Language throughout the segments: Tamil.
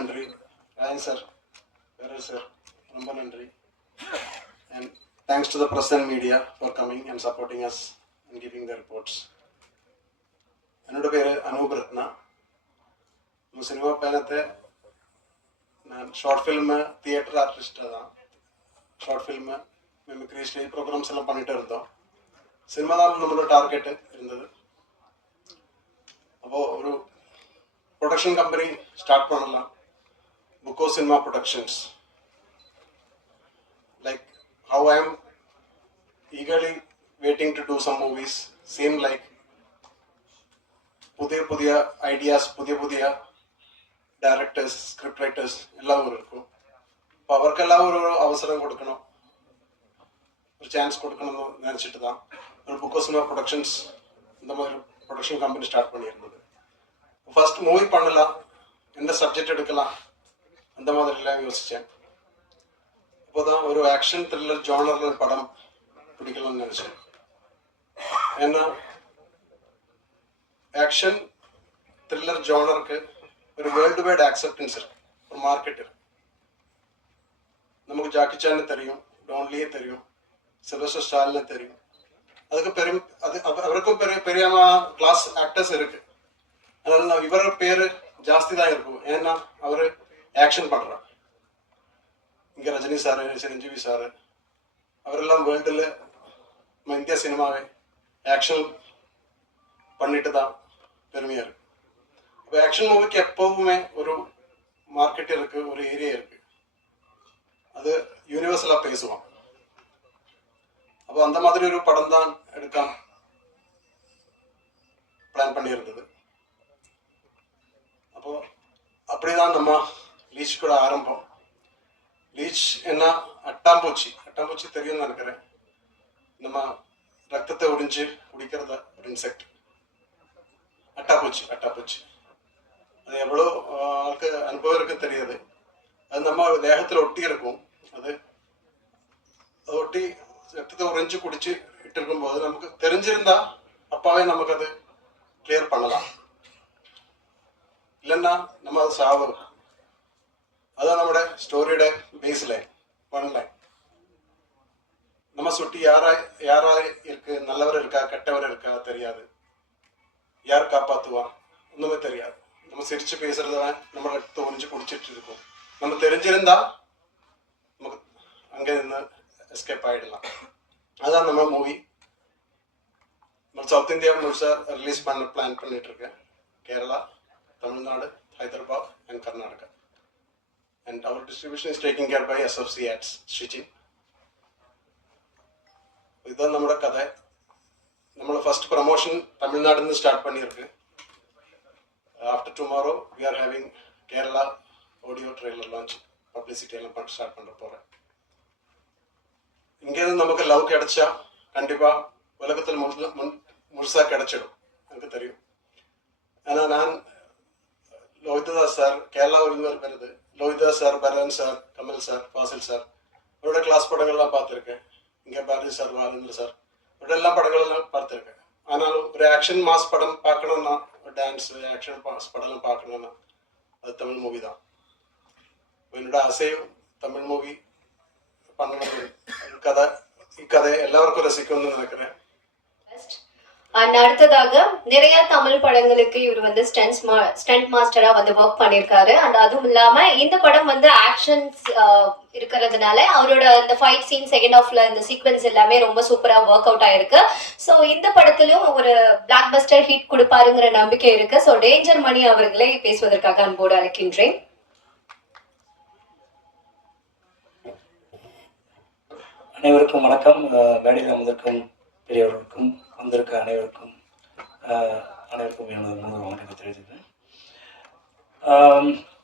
நன்றி. ராயன் சார், Veral sir, ரொம்ப நன்றி. And thanks to the press and media for coming and supporting us and giving the reports. என்னோட பேர் அனூப் ரத்னா. நம்ம சினிமா பயணத்தை நான் ஷார்ட் ஃபில்மு தியேட்டர் ஆர்டிஸ்டாக தான். Short film mimicry stage programs எல்லாம் பண்ணிகிட்டு இருந்தோம். சினிமா தான் நம்மளோட டார்கெட்டு இருந்தது. அப்போது ஒரு ப்ரொடக்ஷன் கம்பெனி ஸ்டார்ட் பண்ணலாம், புக்கோ cinema productions. Like how I am eagerly waiting to do some movies, same like புதிய ஐடியாஸ், புதிய டைரக்டர்ஸ், ஸ்கிரிப்ட் ரைட்டர்ஸ் எல்லாம் இருக்கும். இப்போ அவருக்கெல்லாம் ஒரு அவசரம் கொடுக்கணும், ஒரு சான்ஸ் கொடுக்கணும்னு நினச்சிட்டு தான் ஒரு புக்கோ சினிமா ப்ரொடக்ஷன்ஸ் இந்த மாதிரி ப்ரொடக்ஷன் கம்பெனி ஸ்டார்ட் பண்ணியிருந்தது. ஃபர்ஸ்ட் மூவி பண்ணலாம், எந்த சப்ஜெக்ட் எடுக்கலாம் அந்த மாதிரிலாம் யோசித்தேன். அப்போதான் ஒரு ஆக்ஷன் த்ரில்லர் ஜானர்ல படம் பிடிக்கலாம்னு நினைச்சேன். ஏன்னா ஆக்ஷன் த்ரில்லர் ஜானருக்கு ஒரு வேர்ல்டு வைட் அக்செப்டன்ஸ் இருக்கு, ஒரு மார்க்கெட் இருக்கு. நமக்கு ஜாக்கி சான்னு தெரியும், டோன்லியே தெரியும், சில்வஸ்டர் ஸ்டாலின்னு தெரியும். அவருக்கும் பெரிய கிளாஸ் ஆக்டர்ஸ் இருக்கு. அதனால இவர பேரு ஜாஸ்தி தான் இருக்கும். ஏன்னா அவரு ஆக்ஷன் பண்றார். இங்கே ரஜினி சாரு, சிரஞ்சீவி சாரு அவரெல்லாம் வேர்ல்டில் நம்ம இந்தியா சினிமாவை ஆக்ஷன் பண்ணிட்டு தான் பெருமையாக இருக்கு. இப்போ ஆக்ஷன் மூவிக்கு எப்போவுமே ஒரு மார்க்கெட் இருக்கு, ஒரு ஏரியா இருக்கு, அது யூனிவர்சலாக பேசுவோம். அப்போ அந்த மாதிரி ஒரு படம் தான் எடுக்க பிளான் பண்ணியிருந்தது. அப்போ அப்படிதான் நம்ம லீச் கூட ஆரம்பம். லீச் என்ன, அட்டாம்பூச்சி தெரியும்னு நினைக்கிறேன். நம்ம ரத்தத்தை உறிஞ்சு குடிக்கிறத ஒரு இன்செக்ட். அட்டாப்பூச்சி அது எவ்வளோ ஆளுக்கு அனுபவம் இருக்குன்னு தெரியாது. அது நம்ம தேகத்தில் ஒட்டி இருக்கும். அது ஒட்டி ரத்தத்தை உறிஞ்சு குடிச்சு இட்டு இருக்கும்போது நமக்கு தெரிஞ்சிருந்தா அப்பாவே நமக்கு அது கிளியர் பண்ணலாம். இல்லைன்னா நம்ம அது சாவு. அதான் நம்மளோட ஸ்டோரியோட பேஸ் லைன், ஒன் லைன். நம்ம சுட்டி யாரா இருக்கு, நல்லவர் இருக்கா, கெட்டவர் இருக்கா தெரியாது. யார் காப்பாத்துவா ஒண்ணுமே தெரியாது. நம்ம சிரிச்சு பேசுறதவன் நம்ம ரத்தத்தை உறிஞ்சு குடிச்சிட்டு இருக்கோம். நம்ம தெரிஞ்சிருந்தா நமக்கு அங்க இருந்து எஸ்கேப் ஆயிடலாம். அதான் நம்ம மூவி நம்ம சவுத் இந்தியா முழுசா ரிலீஸ் பண்ண பிளான் பண்ணிட்டு இருக்கேன். Kerala, Tamil Nadu, Hyderabad and Karnataka. And our distribution is taken care by SFC Ads, Shichin. இதுதான் நம்மளோட கதை. நம்மளோட ஃபர்ஸ்ட் ப்ரமோஷன் தமிழ்நாடுன்னு ஸ்டார்ட் பண்ணியிருக்கு. After tomorrow we are having Kerala audio trailer launch, publicity எல்லாம் ஸ்டார்ட் பண்ண போகிறேன். இங்கேருந்து நமக்கு லவ் கிடைச்சா கண்டிப்பாக உலகத்தில் முழுசாக கிடைச்சிடும், எனக்கு தெரியும். ஏன்னா நான் லோஹிதாஸ் சார், கேரளாவிலிருந்து வருது, லோஹிதாஸ் சார், பரன் sir, Kamal sir, Fazil sir அவரோட கிளாஸ் படங்கள்லாம் பார்த்துருக்கேன். இங்கே பாரதி சார், பாலேந்திர சார் அவரோட எல்லா படங்கள்லாம் பார்த்துருக்கேன். ஆனாலும் ஒரு ஆக்ஷன் மாஸ் படம் பார்க்கணும்னா, ஒரு டான்ஸ் ஆக்ஷன் மாஸ் படம்லாம் பார்க்கணும்னா அது தமிழ் மூவி தான். என்னோட ஆசையும் தமிழ் மூவி பண்ணணும். இக்கதை எல்லாருக்கும் ரசிக்கும்னு நினைக்கிறேன். அடுத்ததாக நிறைய தமிழ் படங்களுக்கு இவர் வந்து ஸ்டண்ட் மாஸ்டரா வந்து ஒர்க் பண்ணிருக்காரு. அண்ட் அதுவும் இல்லாம இந்த படம் வந்து ஆக்ஷன்ஸ் இருக்கிறதுனால அவரோட இந்த ஃபைட் சீன், செகண்ட் ஹாஃப்ல இந்த சீக்வன்ஸ் எல்லாமே ரொம்ப சூப்பரா ஒர்க் அவுட் ஆயிருக்கு. ஸோ இந்த படத்திலும் ஒரு பிளாக் பஸ்டர் ஹிட் கொடுப்பாருங்கிற நம்பிக்கை இருக்கு. ஸோ டேஞ்சர் மணி அவர்களை பேசுவதற்காக அன்போடு அழைக்கின்றேன். அனைவருக்கும் வணக்கம். மேடையில் அமர்ந்திருக்கும் பெரியவர்களுக்கும் வந்திருக்க அனைவருக்கும் எனது முதல் வணக்கத்தை தெரிவித்துக்கிறேன்.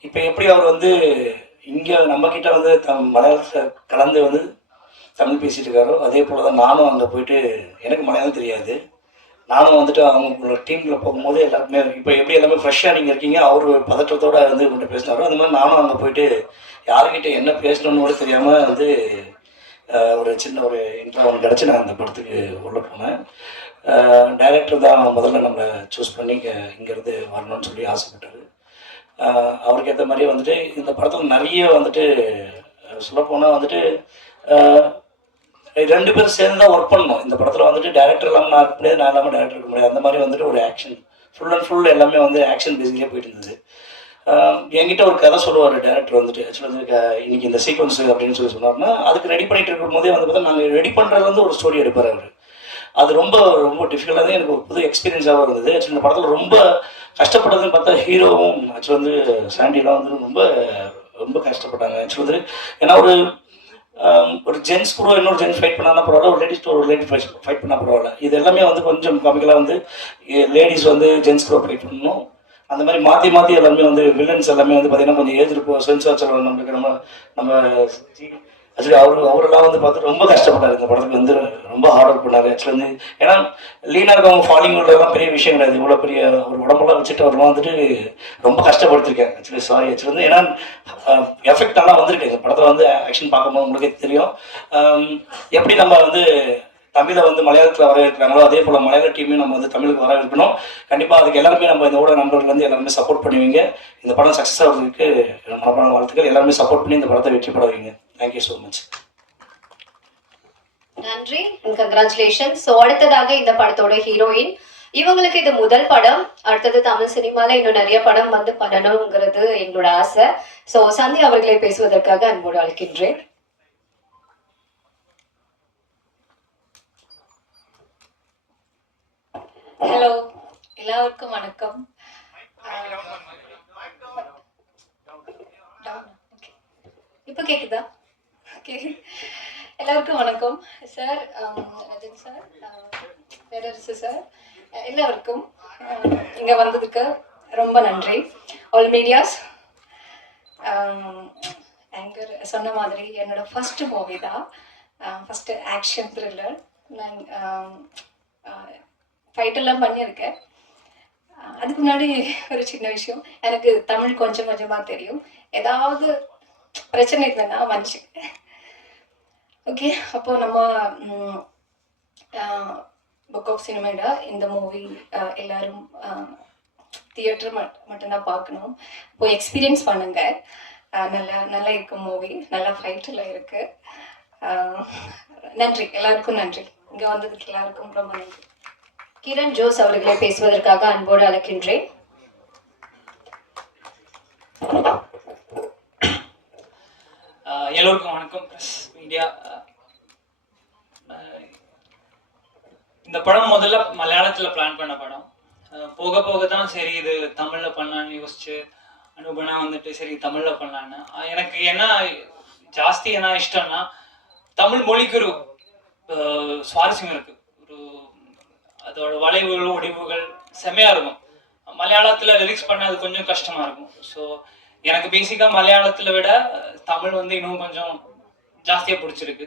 இப்போ எப்படி அவர் வந்து இங்கே நம்மக்கிட்ட வந்து மலையாளத்தை கலந்து வந்து தமிழ் பேசிகிட்டு இருக்காரோ, அதே போல் தான் நானும் அங்கே போயிட்டு, எனக்கு மலையாளம் தெரியாது, நானும் வந்துட்டு அவங்களோட டீமில் போகும்போது எல்லாருமே இப்போ எப்படி எல்லாமே ஃப்ரெஷ்ஷாக நீங்கள் இருக்கீங்க, அவர் பதற்றத்தோடு வந்து கொண்டு பேசினாரோ அது மாதிரி நானும் அங்கே போயிட்டு யாருக்கிட்ட என்ன பேசணும்னு கூட தெரியாமல் வந்து ஒரு சின்ன ஒரு இன்ட்ரோ ஒன்று கிடச்சி நான் அந்த படத்துக்கு உள்ளே போனேன். டைரக்டர் தான் முதல்ல நம்மளை சூஸ் பண்ணி இங்கேருந்து வரணும்னு சொல்லி ஆசைப்பட்டார். அவருக்கு ஏற்ற மாதிரியே வந்துட்டு இந்த படத்தில் நிறைய வந்துட்டு சொல்லப்போனால் வந்துட்டு 2 பேரும் சேர்ந்து தான் ஒர்க் பண்ணணும். இந்த படத்தில் வந்துட்டு டேரக்டர் இல்லாமல் நான் இருக்க முடியாது, நான் இல்லாமல் டேரக்டர் இருக்க முடியாது. அந்த மாதிரி வந்துட்டு ஒரு ஆக்ஷன் ஃபுல் அண்ட் ஃபுல் எல்லாமே வந்து ஆக்ஷன் பேசிக்கே போயிட்டு இருந்தது. என்கிட்ட ஒரு கதை சொல்லுவார் டேரக்டர் வந்துட்டு, ஆக்சுவலாக வந்து இன்னைக்கு இந்த சீக்வன்ஸ் அப்படின்னு சொன்னார்னா அதுக்கு ரெடி பண்ணிட்டு இருக்கும் போதே வந்து பார்த்தா நாங்கள் ரெடி பண்ணுறது வந்து ஒரு ஸ்டோரி எடுப்பார் அவர். அது ரொம்ப ரொம்ப டிஃபிகல்ட்டாக தான், எனக்கு ஒரு புது எக்ஸ்பீரியன்ஸாகவும் இருந்தது. ஆக்சுவலி இந்த படத்தில் ரொம்ப கஷ்டப்பட்டதுன்னு பார்த்தா ஹீரோவும் ஆக்சுவலி வந்து சாண்டிலாம் வந்து ரொம்ப ரொம்ப கஷ்டப்பட்டாங்க. ஆக்சுவலி வந்து ஏன்னா ஒரு ஜென்ஸ் கூட இன்னொரு ஜென்ஸ் ஃபைட் பண்ணால் பரவாயில்ல, ஒரு லேடிஸ் ஃபைட் பண்ணால் பரவாயில்ல. இது எல்லாமே வந்து கொஞ்சம் காமிக்கலாக வந்து லேடிஸ் வந்து ஜென்ஸ் கூட ஃபைட் பண்ணணும். அந்த மாதிரி மாற்றி மாற்றி எல்லாமே வந்து வில்லன்ஸ் எல்லாமே வந்து பார்த்தீங்கன்னா கொஞ்சம் ஏஜ் இருக்கும், சென்சார் சொல்லணும் நம்மளுக்கு. நம்ம ஆக்சுவலி அவரெல்லாம் வந்து பார்த்து ரொம்ப கஷ்டப்பட்டார். இந்த படத்துக்கு வந்து ரொம்ப ஹார்ட் ஒர்க் பண்ணார். ஆக்சுவலி வந்து ஏன்னா லீனாக இருக்கவங்க ஃபாலிங் விடுறதுலாம் பெரிய விஷயம் கிடையாது. இவ்வளோ பெரிய ஒரு உடம்பெல்லாம் வச்சுட்டு அவரெல்லாம் வந்துட்டு ரொம்ப கஷ்டப்படுத்திருக்கேன். Actually sorry. ஆக்சுவலி வந்து ஏன்னா எஃபெக்ட் நல்லா வந்திருக்கு இந்த படத்தில் வந்து ஆக்ஷன் பார்க்கும்போது உங்களுக்கே தெரியும். எப்படி நம்ம வந்து தமிழை வந்து மலையாளத்தில் வரவேற்கிறாங்களோ அதே போல் மலையாள டீமையும் நம்ம வந்து தமிழுக்கு வரவேற்கணும். கண்டிப்பாக அதுக்கு எல்லாருமே நம்ம இந்த ஊடக நண்பர்கள் வந்து எல்லாருமே சப்போர்ட் பண்ணுவீங்க. இந்த படம் சக்ஸஸ் ஆகிறதுக்கு மனப்பான வாழ்த்துக்கள். எல்லாருமே சப்போர்ட் பண்ணி இந்த படத்தை வெற்றி பெற வைங்க. Thank you so much. நன்றி, கங்க்ராச்சுலேஷன். ஸோ அடுத்ததாக இந்த படத்தோட ஹீரோயின், இவங்களுக்கு இது முதல் படம். அடுத்தது தமிழ் சினிமால இன்னும் நிறைய படம் வந்து பண்ணணுங்கிறது எங்களோட ஆசை. ஸோ சந்தியா அவர்களை பேசுவதற்காக அன்போடு அழைக்கின்றேன். ஹலோ, எல்லாருக்கும் வணக்கம். இப்போ கேக்குதா? ஓகே, எல்லாருக்கும் வணக்கம் சார், ரஜன் சார், பேரரசு சார், எல்லாருக்கும் இங்கே வந்ததுக்கு ரொம்ப நன்றி. All medias. ஆங்கர் சொன்ன மாதிரி என்னோட ஃபர்ஸ்ட் மூவி தான், ஃபர்ஸ்ட் ஆக்ஷன் த்ரில்லர். நான் ஃபைட்டெல்லாம் பண்ணியிருக்கேன். அதுக்கு முன்னாடி ஒரு சின்ன விஷயம், எனக்கு தமிழ் கொஞ்சம் கொஞ்சமாக தெரியும். ஏதாவது பிரச்சனை இருந்தேன்னா மன்னிச்சுக்கேன். ஓகே, அப்போது நம்ம புக் ஆஃப் சினிமாட இந்த மூவி எல்லோரும் தியேட்டர் மட்டும்தான் பார்க்கணும். இப்போ எக்ஸ்பீரியன்ஸ் பண்ணுங்க. நல்லா இருக்கும் மூவி, நல்லா ஃபைட்டெல்லாம் இருக்குது. நன்றி, எல்லாருக்கும் நன்றி. இங்கே வந்ததுக்கு எல்லாருக்கும் ரொம்ப நன்றி. கிரண் ஜோஸ் அவர்களை பேசுவதற்காக அன்போடு அழைக்கின்றேன். எல்லோருக்கும் வணக்கம். பிரஸ் மீடியா, இந்த படம் முதல்ல மலையாளத்தில் பிளான் பண்ண படம். போக போக தான் சரி இது தமிழில் பண்ணலான்னு யோசிச்சு அனுபவனா வந்துட்டு சரி தமிழில் பண்ணலான்னு. எனக்கு என்ன ஜாஸ்தி என்ன இஷ்டம்னா தமிழ் மொழிக்கு ஒரு சுவாரஸ்யம் இருக்குது. அதோட வளைவுகள் ஒடிவுகள் செம்மையாக இருக்கும். மலையாளத்தில் லிரிக்ஸ் பண்ண அது கொஞ்சம் கஷ்டமாக இருக்கும். ஸோ எனக்கு பேசிக்காக மலையாளத்தில் விட தமிழ் வந்து இன்னும் கொஞ்சம் ஜாஸ்தியாக பிடிச்சிருக்கு.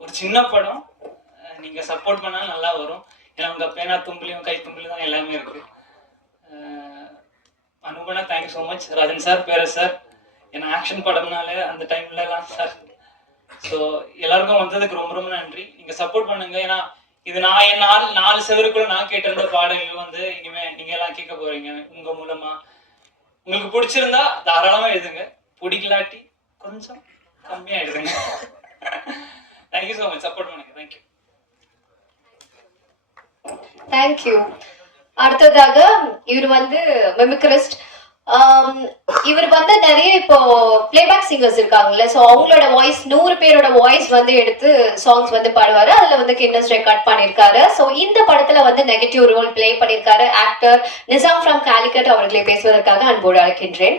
ஒரு சின்ன படம், நீங்கள் சப்போர்ட் பண்ணால் நல்லா வரும். ஏன்னா உங்கள் பேனா தும்பிலையும் கை தும்பிலையும் தான் எல்லாமே இருக்குது. அனுபவனா thank you so much. Rajan sir, பேரஸ் சார், ஏன்னா ஆக்ஷன் படம்னால அந்த டைம்லலாம் சார். ஸோ எல்லாருக்கும் வந்ததுக்கு ரொம்ப ரொம்ப நன்றி. நீங்கள் சப்போர்ட் பண்ணுங்க. ஏன்னா இது நான் என் நாலு செவருக்குள்ள நான் கேட்டிருந்த பாடல்கள் வந்து இனிமே நீங்க எல்லாம் கேட்க போறீங்க உங்க மூலமா. உங்களுக்கு பிடிச்சிருந்தா தாராளமா எழுதுங்க, பிடிக்கலாட்டி கொஞ்சம் கம்மியா எழுதுங்க. தேங்க்யூ ஸோ மச், சப்போர்ட் பண்ணுங்க. தேங்க்யூ. தேங்க்யூ. அடுத்ததாக இவர் வந்து மிமிக்ரிஸ்ட். இவர் வந்து நிறைய இப்போ பிளேபேக் சிங்கர்ஸ் இருக்காங்கல்ல, ஸோ அவங்களோட வாய்ஸ் 100 பேரோட வாய்ஸ் வந்து எடுத்து சாங்ஸ் வந்து பாடுவாரு. அதுல வந்து கின்னஸ் ரெக்கார்ட் பண்ணியிருக்காரு. ஸோ இந்த படத்துல வந்து நெகட்டிவ் ரோல் பிளே பண்ணியிருக்காரு ஆக்டர் நிசாம் ஃப்ரம் காலிகட். அவர்களை பேசுவதற்காக அன்போடு அழைக்கின்றேன்.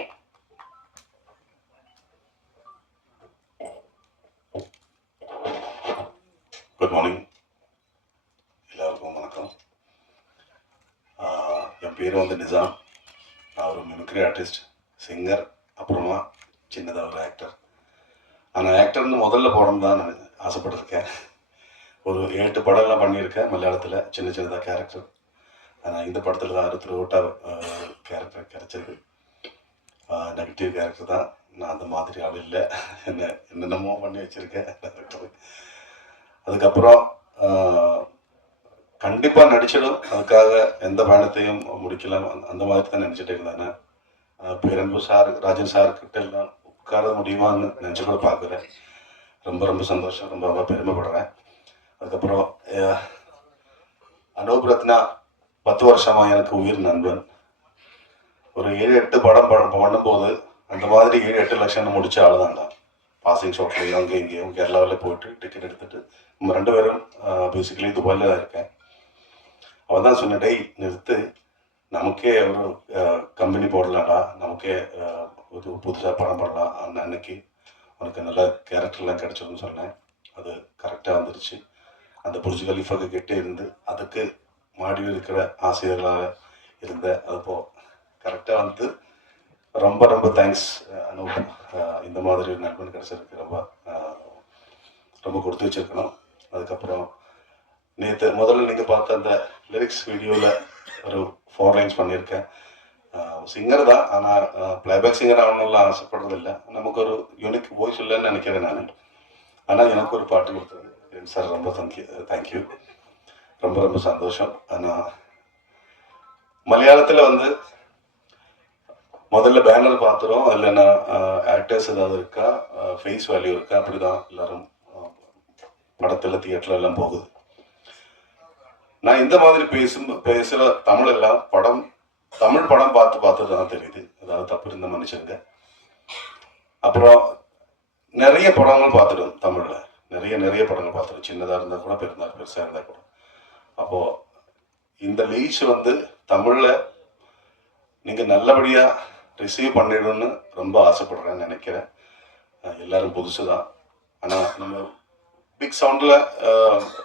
குட் மார்னிங், எல்லாருக்கும் வணக்கம். என் பேர் வந்து நிசாம். நான் ஒரு மிமிக்ரி ஆர்டிஸ்ட், சிங்கர், அப்புறமா சின்னதாக ஒரு ஆக்டர். ஆனால் ஆக்டர்னு முதல்ல போடணும் தான் நான் ஆசைப்பட்டிருக்கேன். ஒரு 8 படம்லாம் பண்ணியிருக்கேன் மலையாளத்தில், சின்ன சின்னதாக கேரக்டர். ஆனால் இந்த படத்தில் தான் த்ரூ அவுட்டாக கேரக்டர் கிடச்சிருக்கு. நெகட்டிவ் கேரக்டர் தான். நான் அந்த மாதிரி ஆள் இல்லை. என்னென்னமோ பண்ணி வச்சுருக்கேன். அதுக்கப்புறம் கண்டிப்பாக நடிச்சிடும். அதுக்காக எந்த பயணத்தையும் முடிக்கலாம் அந்த மாதிரி தான் நினச்சிட்டு இருந்தேன். பேரன்பு சார், ராஜன் சார் கிட்ட எல்லாம் உட்கார முடியுமான்னு நினச்சி கூட பார்க்குறேன். ரொம்ப ரொம்ப சந்தோஷம், ரொம்ப ரொம்ப பெருமைப்படுறேன். அதுக்கப்புறம் அனூப் ரத்னா 10 வருஷமாக எனக்கு உயிர் நண்பன். ஒரு 7-8 படம் பண்ணும்போது அந்த மாதிரி 7-8 லட்சம் முடிச்ச ஆள் தான் நான். பாசிங் ஷாட்லேயும் அங்கே இங்கேயும் கேரளாவில் போயிட்டு டிக்கெட் எடுத்துகிட்டு நம்ம 2 பேரும் பேசிக்கலி துபாயில் தான் இருக்கேன். அவன் தான் சொன்ன, டேய் நிறுத்து, நமக்கே ஒரு கம்பெனி போடலாம்டா, நமக்கே ஒரு புதுசாக படம் பண்ணலாம், அன்னைக்கு உனக்கு நல்ல கேரக்டர்லாம் கிடைச்சதுன்னு சொன்னேன். அது கரெக்டாக வந்துருச்சு. அந்த புர்ஜ் கலீஃபாக்கு கிட்டே இருந்து அதுக்கு மாடியில் இருக்கிற ஆசிரியர்களாக இருந்தேன். அதுப்போ கரெக்டாக வந்து ரொம்ப ரொம்ப தேங்க்ஸ் அனூப். இந்த மாதிரி ஒரு நண்பன் கிடைச்சிருக்கு, ரொம்ப ரொம்ப கொடுத்து வச்சிருக்கணும். அதுக்கப்புறம் நேற்று முதல்ல நீங்கள் பார்த்த அந்த லிரிக்ஸ் வீடியோவில் ஒரு 4 லைன்ஸ் பண்ணியிருக்கேன். சிங்கர் தான், ஆனால் பிளேபேக் சிங்கர் ஆகணும்லாம் ஆசைப்படுறதில்லை. நமக்கு ஒரு யூனிக் வாய்ஸ் இல்லைன்னு நினைக்கிறேன் நான். ஆனால் எனக்கு ஒரு பாட்டு கொடுத்தது சார், ரொம்ப தேங்க்யூ. ரொம்ப ரொம்ப சந்தோஷம். ஆனால் மலையாளத்தில் வந்து முதல்ல பேனர் பார்த்துரும், இல்லைன்னா ஆக்டர்ஸ் ஏதாவது இருக்கா, ஃபேஸ் வேல்யூ இருக்கா, அப்படி தான் எல்லாரும் படத்தில் தியேட்டர்ல எல்லாம் போகுது. நான் இந்த மாதிரி பேசுகிற தமிழ் எல்லாம் தமிழ் படம் பார்த்து தான் தெரியுது. ஏதாவது தப்பு இருந்த மனுஷங்க. அப்புறம் நிறைய படங்கள் பார்த்துடும் தமிழில், நிறைய படங்கள் பார்த்துடும். சின்னதாக இருந்தால் கூட பெருசாக இருந்தால் கூட. அப்போது இந்த லீச் வந்து தமிழில் நீங்கள் நல்லபடியாக ரிசீவ் பண்ணிடணும்னு ரொம்ப ஆசைப்படுறேன்னு நினைக்கிறேன். எல்லாரும் புதுசு தான், ஆனால் நம்ம பிக் சவுண்டில்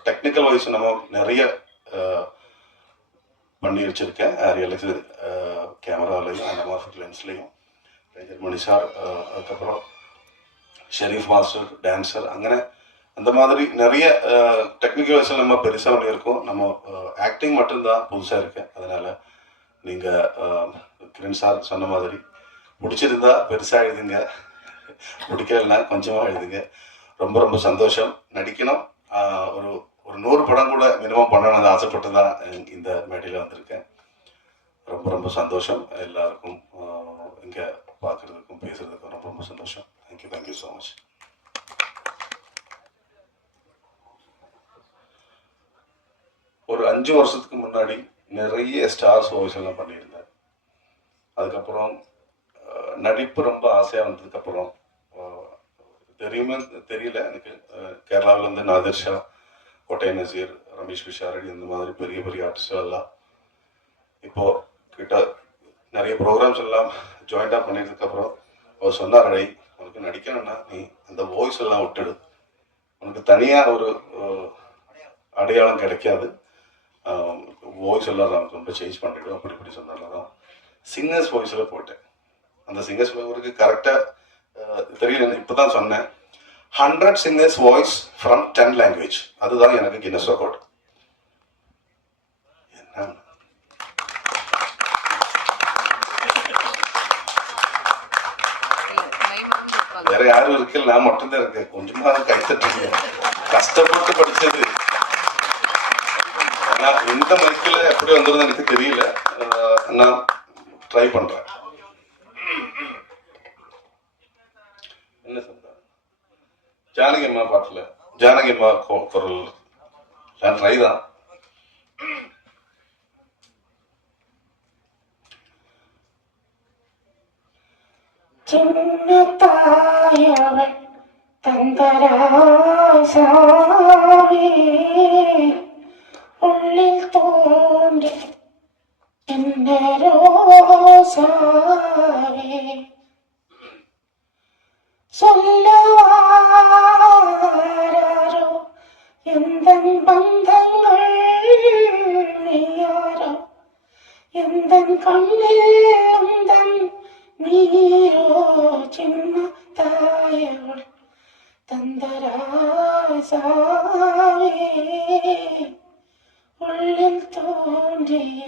டெக்னிக்கல் வைஸ் நம்ம நிறைய பண்ணி வச்சுருக்கேன். ரியலைஸ் கேமராலையும் அனமாஃபிக் லென்ஸ்லையும் ரேஞ்சர் மணி சார், அதுக்கப்புறம் ஷெரீஃப் மாஸ்டர், டான்ஸர், അങ്ങനെ அந்த மாதிரி நிறைய டெக்னிக்கல் வைஸில் நம்ம பெருசாக பண்ணியிருக்கோம். நம்ம ஆக்டிங் மட்டும்தான் புதுசாக இருக்கேன். அதனால் நீங்கள் கிரண் சார் சொன்ன மாதிரி பிடிச்சிருந்தா பெருசாக எழுதுங்க, பிடிக்கலன்னா கொஞ்சமாக எழுதுங்க. ரொம்ப ரொம்ப சந்தோஷம். நடிக்கணும். ஒரு 100 படம் கூட மினிமம் பண்ணணும்னு ஆசைப்பட்டு தான் இந்த மேடையில் வந்திருக்கேன். ரொம்ப ரொம்ப சந்தோஷம். எல்லாருக்கும் இங்கே பார்க்குறதுக்கும் பேசுகிறதுக்கும் ரொம்ப ரொம்ப சந்தோஷம். Thank you so much. ஒரு 5 வருஷத்துக்கு முன்னாடி நிறைய ஸ்டார்ஸ் வாய்ஸ் எல்லாம் பண்ணியிருந்தேன். அதுக்கப்புறம் நடிப்பு ரொம்ப ஆசையாக வந்ததுக்கப்புறம் தெரியுமா தெரியல எனக்கு, கேரளாவில் இருந்து நாதிர் ஷா, கோட்டை நசீர், ரமேஷ் பிஷாரடி, இந்த மாதிரி பெரிய ஆர்டிஸ்ட் எல்லாம் இப்போது கிட்ட நிறைய ப்ரோக்ராம்ஸ் எல்லாம் ஜாயிண்டாக பண்ணியதுக்கப்புறம் அவர் சொன்னார், அடை உனக்கு நடிக்கணும்னா நீ அந்த வாய்ஸ் எல்லாம் விட்டுடு, உனக்கு தனியாக ஒரு அடையாளம் கிடைக்காது, வாய்ஸ் எல்லாம் ரொம்ப சேஞ்ச் பண்ணிவிடும், அப்படி சொன்னால தான் சிங்கர்ஸ் வாய்ஸில் போட்டேன். அந்த சிங்கர்ஸ் வாய்ஸுக்கு கரெக்டாக தெரியல, இப்போ தான் சொன்னேன். 100 singers voice from 10 language. அதுதான் எனக்கு கின்னஸ் ரெக்கார்ட். வேற யாரும் இருக்கல, நான் மட்டும்தான் இருக்கேன். கொஞ்சமா கைத்தட்டு, கஷ்டப்பட்டு படிச்சது. ஆனா இந்த மைக்கில் எப்படி வந்துருது எனக்கு தெரியல. நான் ட்ரை பண்றேன். என்ன சொல்ற ஜானகி அம்மா பாட்டுல ஜானகி அம்மா குரல் நான் ட்ரை தான். சின்ன தாயவன் தந்தராசாவே உள்ளில் தோன்றி என்ன ரோசாவே சொல்லவாரோ எந்தன் பந்தங்கள் நீயாரோ எந்தன் கண்ணில் உந்தன் நீரோ சின்ன தாயவள் தந்தராசாவே உள்ளில் தோன்றிய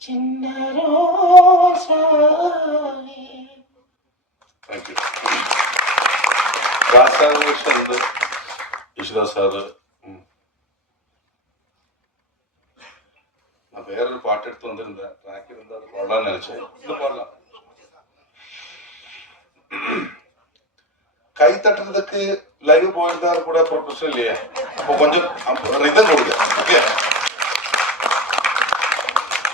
சின்ன ரோசாவே. ராசாவே யேசுதாஸ் சார் நான் வேறொரு பாட்டு எடுத்து வந்திருந்தேன், ட்ராக் இருந்தால் அது பாடலாம்னு நினைச்சேன். இது பாடலாம். கை தட்டுறதுக்கு லைவ் போயிருந்தாரு கூட ப்ரொஃபஷனல் இல்லையா? அப்போ கொஞ்சம் ரிதம் கொடுங்க. ஓகே,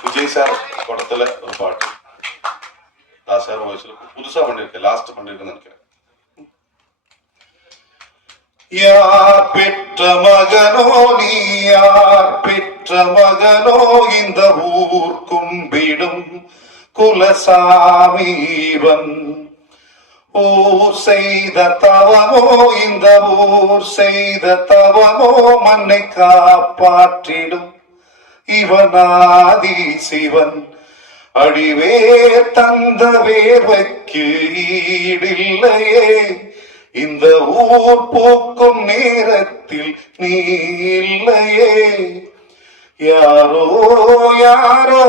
விஜய் சார் படத்துல ஒரு பாட்டு தாசார் வாய்ஸ்ல புதுசா பண்ணிருக்கேன், லாஸ்ட் பண்ணிருக்கேன்னு நினைக்கிறேன். யார் பெற்ற மகனோ நீ, யார் பெற்ற மகனோ இந்த ஊர் கும்பிடும் குலசாமீவன், ஊர் செய்த தவமோ இந்த ஊர் செய்த தவமோ மண்ணை காப்பாற்றிடும் இவனாதி சிவன், அடிவேர் தந்த வேர்வைக்கு ஈடில்லையே இந்த ஊர் பூக்கும் நேரத்தில் நீ இல்லையே, யாரோ யாரோ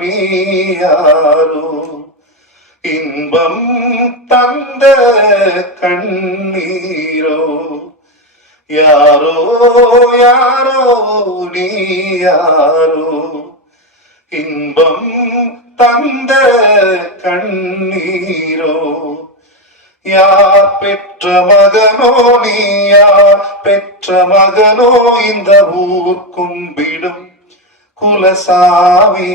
நீ யாரோ, இன்பம் தந்த கண்ணீரோ, யாரோ யாரோ நீ யாரோ, இன்பம் தந்த கண்ணீரோ, யார் பெற்ற மகனோ நீ, யார் பெற்ற மகனோ இந்த ஊர் கும்பிடும் குலசாமீவன்.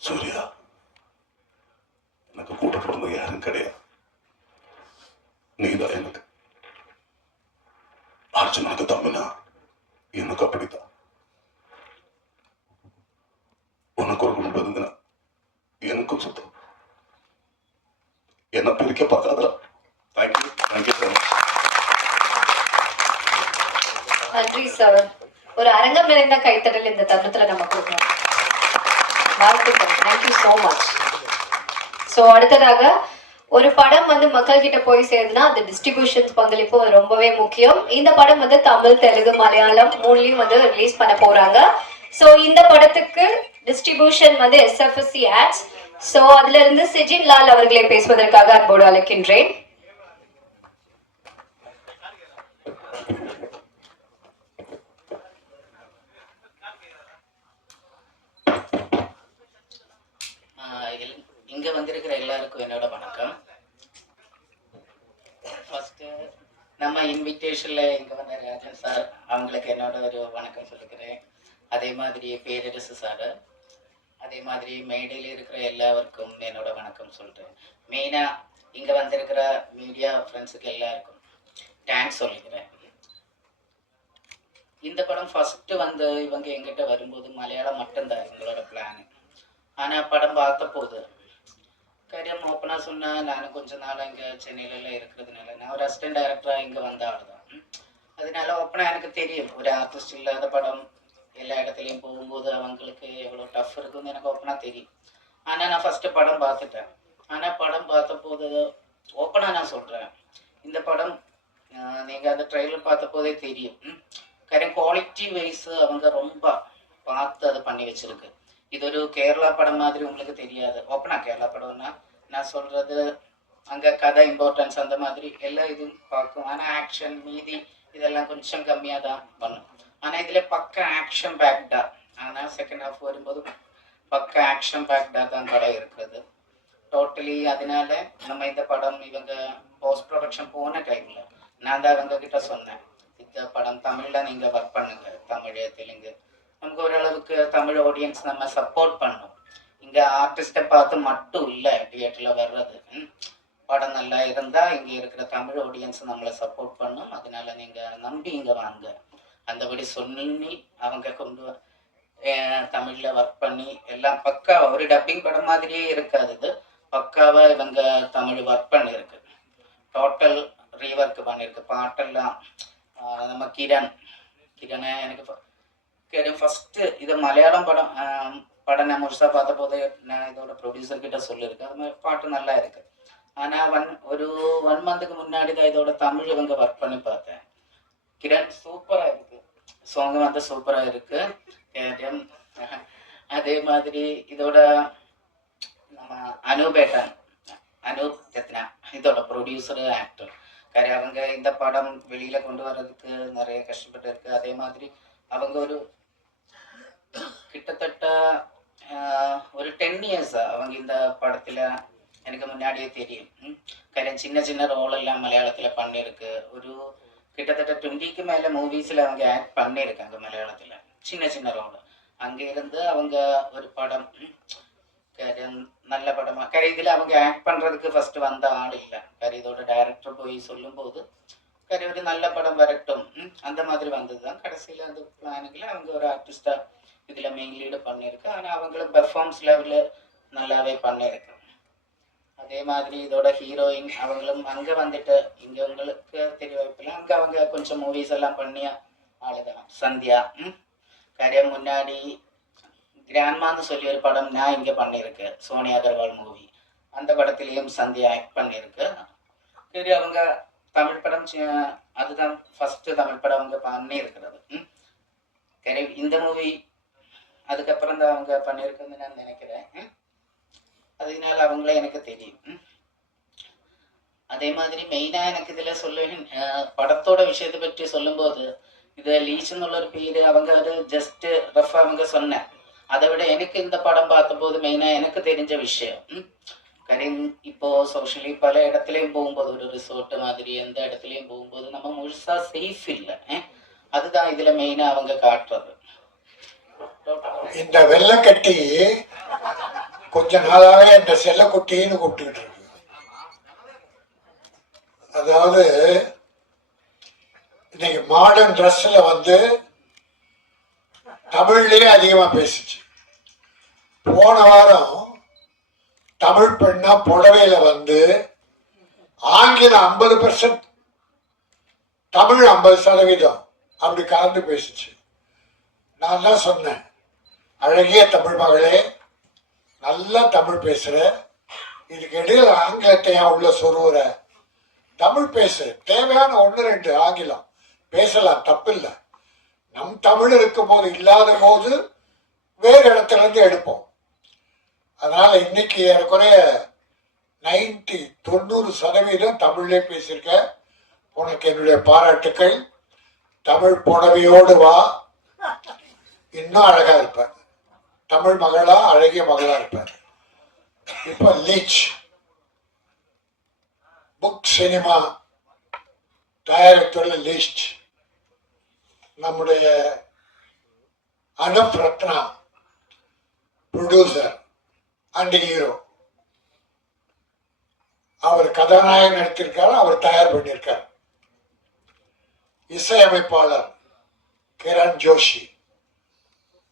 சூர்யா, எனக்கு கூட பிறந்த யாரும் கிடையாது, நீதான் எனக்கு. அர்ஜுனனுக்கு தம்பினா எனக்கு அப்படித்தான். உனக்கு ஒரு குடும்பம் இருந்தனா எனக்கும் சுத்தம். என்ன பிரிக்க பார்க்காதா. Thank you, thank you sir. நன்றி சார். ஒரு அரங்கம் நிறைந்த கைத்தடல் இந்த தருணத்துல நம்ம கொடுக்கணும். வாழ்த்துக்கள். Thank you so much. ஸோ அடுத்ததாக ஒரு படம் வந்து மக்கள் கிட்ட போய் சேருதுன்னா அது டிஸ்ட்ரிபியூஷன்ஸ் பங்களிப்பு ரொம்பவே முக்கியம். இந்த படம் வந்து தமிழ், தெலுங்கு, மலையாளம் மூணுலயும் வந்து ரிலீஸ் பண்ண போறாங்க. ஸோ இந்த படத்துக்கு டிஸ்ட்ரிபியூஷன் வந்து SFSC ஆட்ஸ். ஸோ அதுல இருந்து சிஜின் லால் அவர்களை பேசுவதற்காக அன்போடு அழைக்கின்றேன். இங்க வந்திருக்கிற எல்லாருக்கும் என்னோட வணக்கம். ஃபர்ஸ்ட் நம்ம இன்விடேஷன்ல இங்க வந்த ராஜன் சார் அவங்களுக்கு என்னோட ஒரு வணக்கம் சொல்லிக்கிறேன். அதே மாதிரி பேரரசு சார், அதே மாதிரி மேடையில் இருக்கிற எல்லாருக்கும் என்னோட வணக்கம் சொல்றேன். மெயினா இங்க வந்திருக்கிற மீடியா ஃப்ரெண்ட்ஸுக்கு எல்லாருக்கும் தேங்க்ஸ் சொல்லிக்கிறேன். இந்த படம் ஃபர்ஸ்ட் வந்து இவங்க எங்கிட்ட வரும்போது மலையாளம் மட்டும்தான் எங்களோட பிளான். ஆனா படம் பார்த்த போது காரியம் ஓப்பனா சொன்னா, நான் கொஞ்ச நாள் இங்க சென்னையில இருக்கிறதுனால நான் ஒரு அசிஸ்டன்ட் டைரக்டரா இங்க வந்த ஆளுதான். அதனால ஓப்பனா எனக்கு தெரியும் ஒரு ஆர்டிஸ்ட் இல்லாத படம் எல்லா இடத்துலையும் போகும்போது அவங்களுக்கு எவ்வளோ டஃப் இருக்குன்னு எனக்கு ஓப்பனா தெரியும். ஆனா நான் ஃபர்ஸ்ட் படம் பார்த்துட்டேன். ஆனா படம் பார்த்த போது ஓப்பனா நான் சொல்றேன், இந்த படம் நீங்க அந்த ட்ரெய்லர் பார்த்த போதே தெரியும். காரியம் குவாலிட்டி வைஸ் அவங்க ரொம்ப பார்த்து அதை பண்ணி வச்சிருக்கு. இது ஒரு கேரளா படம் மாதிரி உங்களுக்கு தெரியாது. ஓப்பனா கேரளா படம்னா நான் சொல்றது அங்க கதை இம்பார்ட்டன்ஸ் அந்த மாதிரி எல்லா இதுவும் பார்க்கும். ஆனா ஆக்ஷன் மீதி இதெல்லாம் கொஞ்சம் கம்மியாக தான் பண்ணும். ஆனா இதுல பக்க ஆக்ஷன் பேக்டா, ஆனா செகண்ட் ஹாஃப் வரும்போது பக்க ஆக்ஷன் பேக்டா தான் படம் இருக்கிறது டோட்டலி. அதனால நம்ம இந்த படம் இவங்க போஸ்ட் ப்ரொடக்ஷன் போன டைம்ல நான் தான் அவங்க கிட்ட சொன்னேன், இந்த படம் தமிழ்ல நீங்க ஒர்க் பண்ணுங்க, தமிழ் தெலுங்கு நமக்கு ஓரளவுக்கு தமிழ் ஆடியன்ஸ் நம்ம சப்போர்ட் பண்ணோம். இங்க ஆர்டிஸ்டை பார்த்து மட்டும் இல்லை தியேட்டர்ல வர்றது, படம் நல்லா இருந்தா இங்க இருக்கிற தமிழ் ஆடியன்ஸ் நம்மளை சப்போர்ட் பண்ணும். அதனால நீங்க நம்பி இங்க வாங்க அந்தபடி சொல்லி அவங்க கொண்டு தமிழ்ல ஒர்க் பண்ணி எல்லாம் பக்கா ஒரு டப்பிங் படம் மாதிரியே இருக்காது. இது பக்காவா இவங்க தமிழ் ஒர்க் பண்ணியிருக்கு, டோட்டல் ரீவர்க் பண்ணியிருக்கு. பாட்டெல்லாம் நம்ம கிரணை எனக்கு ஃபர்ஸ்ட் இது மலையாளம் படம் நான் முழுசா பார்த்த போதே நான் இதோட ப்ரொடியூசர் கிட்ட சொல்லியிருக்கேன், அது மாதிரி பாட்டு நல்லா இருக்கு. ஆனா ஒரு 1 மந்த்துக்கு முன்னாடி தான் இதோட தமிழ் இவங்க ஒர்க் பண்ணி பார்த்தேன். கிரண் சூப்பரா இருக்கு, சாங் வந்து சூப்பரா இருக்கு. அதே மாதிரி இதோட நம்ம அனூப் ரத்னா இதோட ப்ரொடியூசர் ஆக்டர் காரியம் அவங்க இந்த படம் வெளியில கொண்டு வர்றதுக்கு நிறைய கஷ்டப்பட்டு இருக்கு. அதே மாதிரி அவங்க ஒரு கிட்டத்தட்ட ஒரு 10 இயர்ஸ் அவங்க இந்த படத்துல எனக்கு முன்னாடியே தெரியும். காரியம் சின்ன சின்ன ரோல் எல்லாம் மலையாளத்துல பண்ணியிருக்கு. ஒரு கிட்டத்தட்ட 20க்கு மேல மூவிஸ்ல அவங்க ஆக்ட் பண்ணியிருக்காங்க மலையாளத்துல, சின்ன சின்ன ரோல். அங்க இருந்து அவங்க ஒரு படம் காரியம் நல்ல படமா காரியம் இதுல அவங்க ஆக்ட் பண்றதுக்கு ஃபர்ஸ்ட் வந்த ஆள் இல்லை. காரியம் இதோட டைரக்டர் போய் சொல்லும் போது காரியம் ஒரு நல்ல படம் வரட்டும் அந்த மாதிரி வந்ததுதான். கடைசியில அந்த பிளானுக்குள்ள அவங்க ஒரு ஆர்டிஸ்டா இதுல மெயின் லீடு பண்ணியிருக்கு. ஆனா அவங்களும் பெர்ஃபார்மன்ஸ் லெவல்ல நல்லாவே பண்ணியிருக்கு. அதே மாதிரி இதோட ஹீரோயின் அவங்களும் அங்க வந்துட்டு இங்க உங்களுக்கு தெரிய வாய்ப்பில்லை, அங்க அவங்க கொஞ்சம் மூவிஸ் எல்லாம் பண்ணிய ஆளுதான். சந்தியா காரியம் முன்னாடி கிராண்ட்மான்னு சொல்லி ஒரு படம் நான் இங்க பண்ணியிருக்கேன், சோனியா அகர்வால் மூவி. அந்த படத்திலையும் சந்தியா ஆக்ட் பண்ணியிருக்கு. சரி அவங்க தமிழ் படம் அதுதான் ஃபர்ஸ்ட் தமிழ் படம் அவங்க பண்ணியிருக்கிறது. சரி இந்த மூவி அதுக்கப்புறம் தான் அவங்க பண்ணியிருக்குன்னு நான் நினைக்கிறேன். அதனால அவங்கள எனக்கு தெரியும். அதே மாதிரி மெயினா எனக்கு இதுல சொல்லுவேன், படத்தோட விஷயத்தை பற்றி சொல்லும்போது இது லீச் എന്നുള്ള ஒரு பேரு அவங்க ஒரு ஜஸ்ட் ரஃப் அவங்க சொன்னேன். அதை விட எனக்கு இந்த படம் பார்த்தபோது மெயினா எனக்கு தெரிஞ்ச விஷயம் காரியம் இப்போ சோஷியலி பல இடத்துலையும் போகும்போது ஒரு ரிசோர்ட் மாதிரி எந்த இடத்துலையும் போகும்போது நம்ம முழுசா சேஃப் இல்லை. அதுதான் இதுல மெயினா அவங்க காட்டுறது. இந்த வெள்ளக்கட்டி கொஞ்ச நாளாவே இந்த செல்லக்குட்டின்னு கூப்பிட்டுக்கிட்டு இருக்கு. அதாவது இன்னைக்கு மாடர்ன் ட்ரெஸ்ல வந்து தமிழ்லயே அதிகமா பேசிச்சு. போன வாரம் தமிழ் பெண்ணா புடவையில வந்து ஆங்கிலம் 50%, தமிழ் 50% அப்படி கலந்து பேசிச்சு. நான் தான் சொன்னேன், அழகிய தமிழ் மகளே, நல்லா தமிழ் பேசுற, இதுக்கு இடையில ஆங்கிலத்தையா உள்ள சொருவுற, தமிழ் பேசு, தேவையான 1-2 ஆங்கிலம் பேசலாம், தப்பில்லை. நம் தமிழ் இருக்கும் போது இல்லாத போது வேறு இடத்துல இருந்து எடுப்போம். அதனால இன்னைக்கு ஏறக்குறைய 90-90% தமிழ்லே பேசியிருக்க. உனக்கு என்னுடைய பாராட்டுக்கள். தமிழ் புடவையோடு வா, இன்னும் அழகா இருப்ப. தமிழ் மகளா, அழகிய மகளா இருப்ப. இப்ப லீச் புக் சினிமா தயாரித்துள்ள லிஸ்ட் நம்முடைய அனுப் ரத்னா ப்ரொடியூசர் அண்ட் ஹீரோ. அவர் கதாநாயகன் நடித்திருக்காரு, அவர் தயார் பண்ணியிருக்கார். இசையமைப்பாளர் கிரண் ஜோஷி.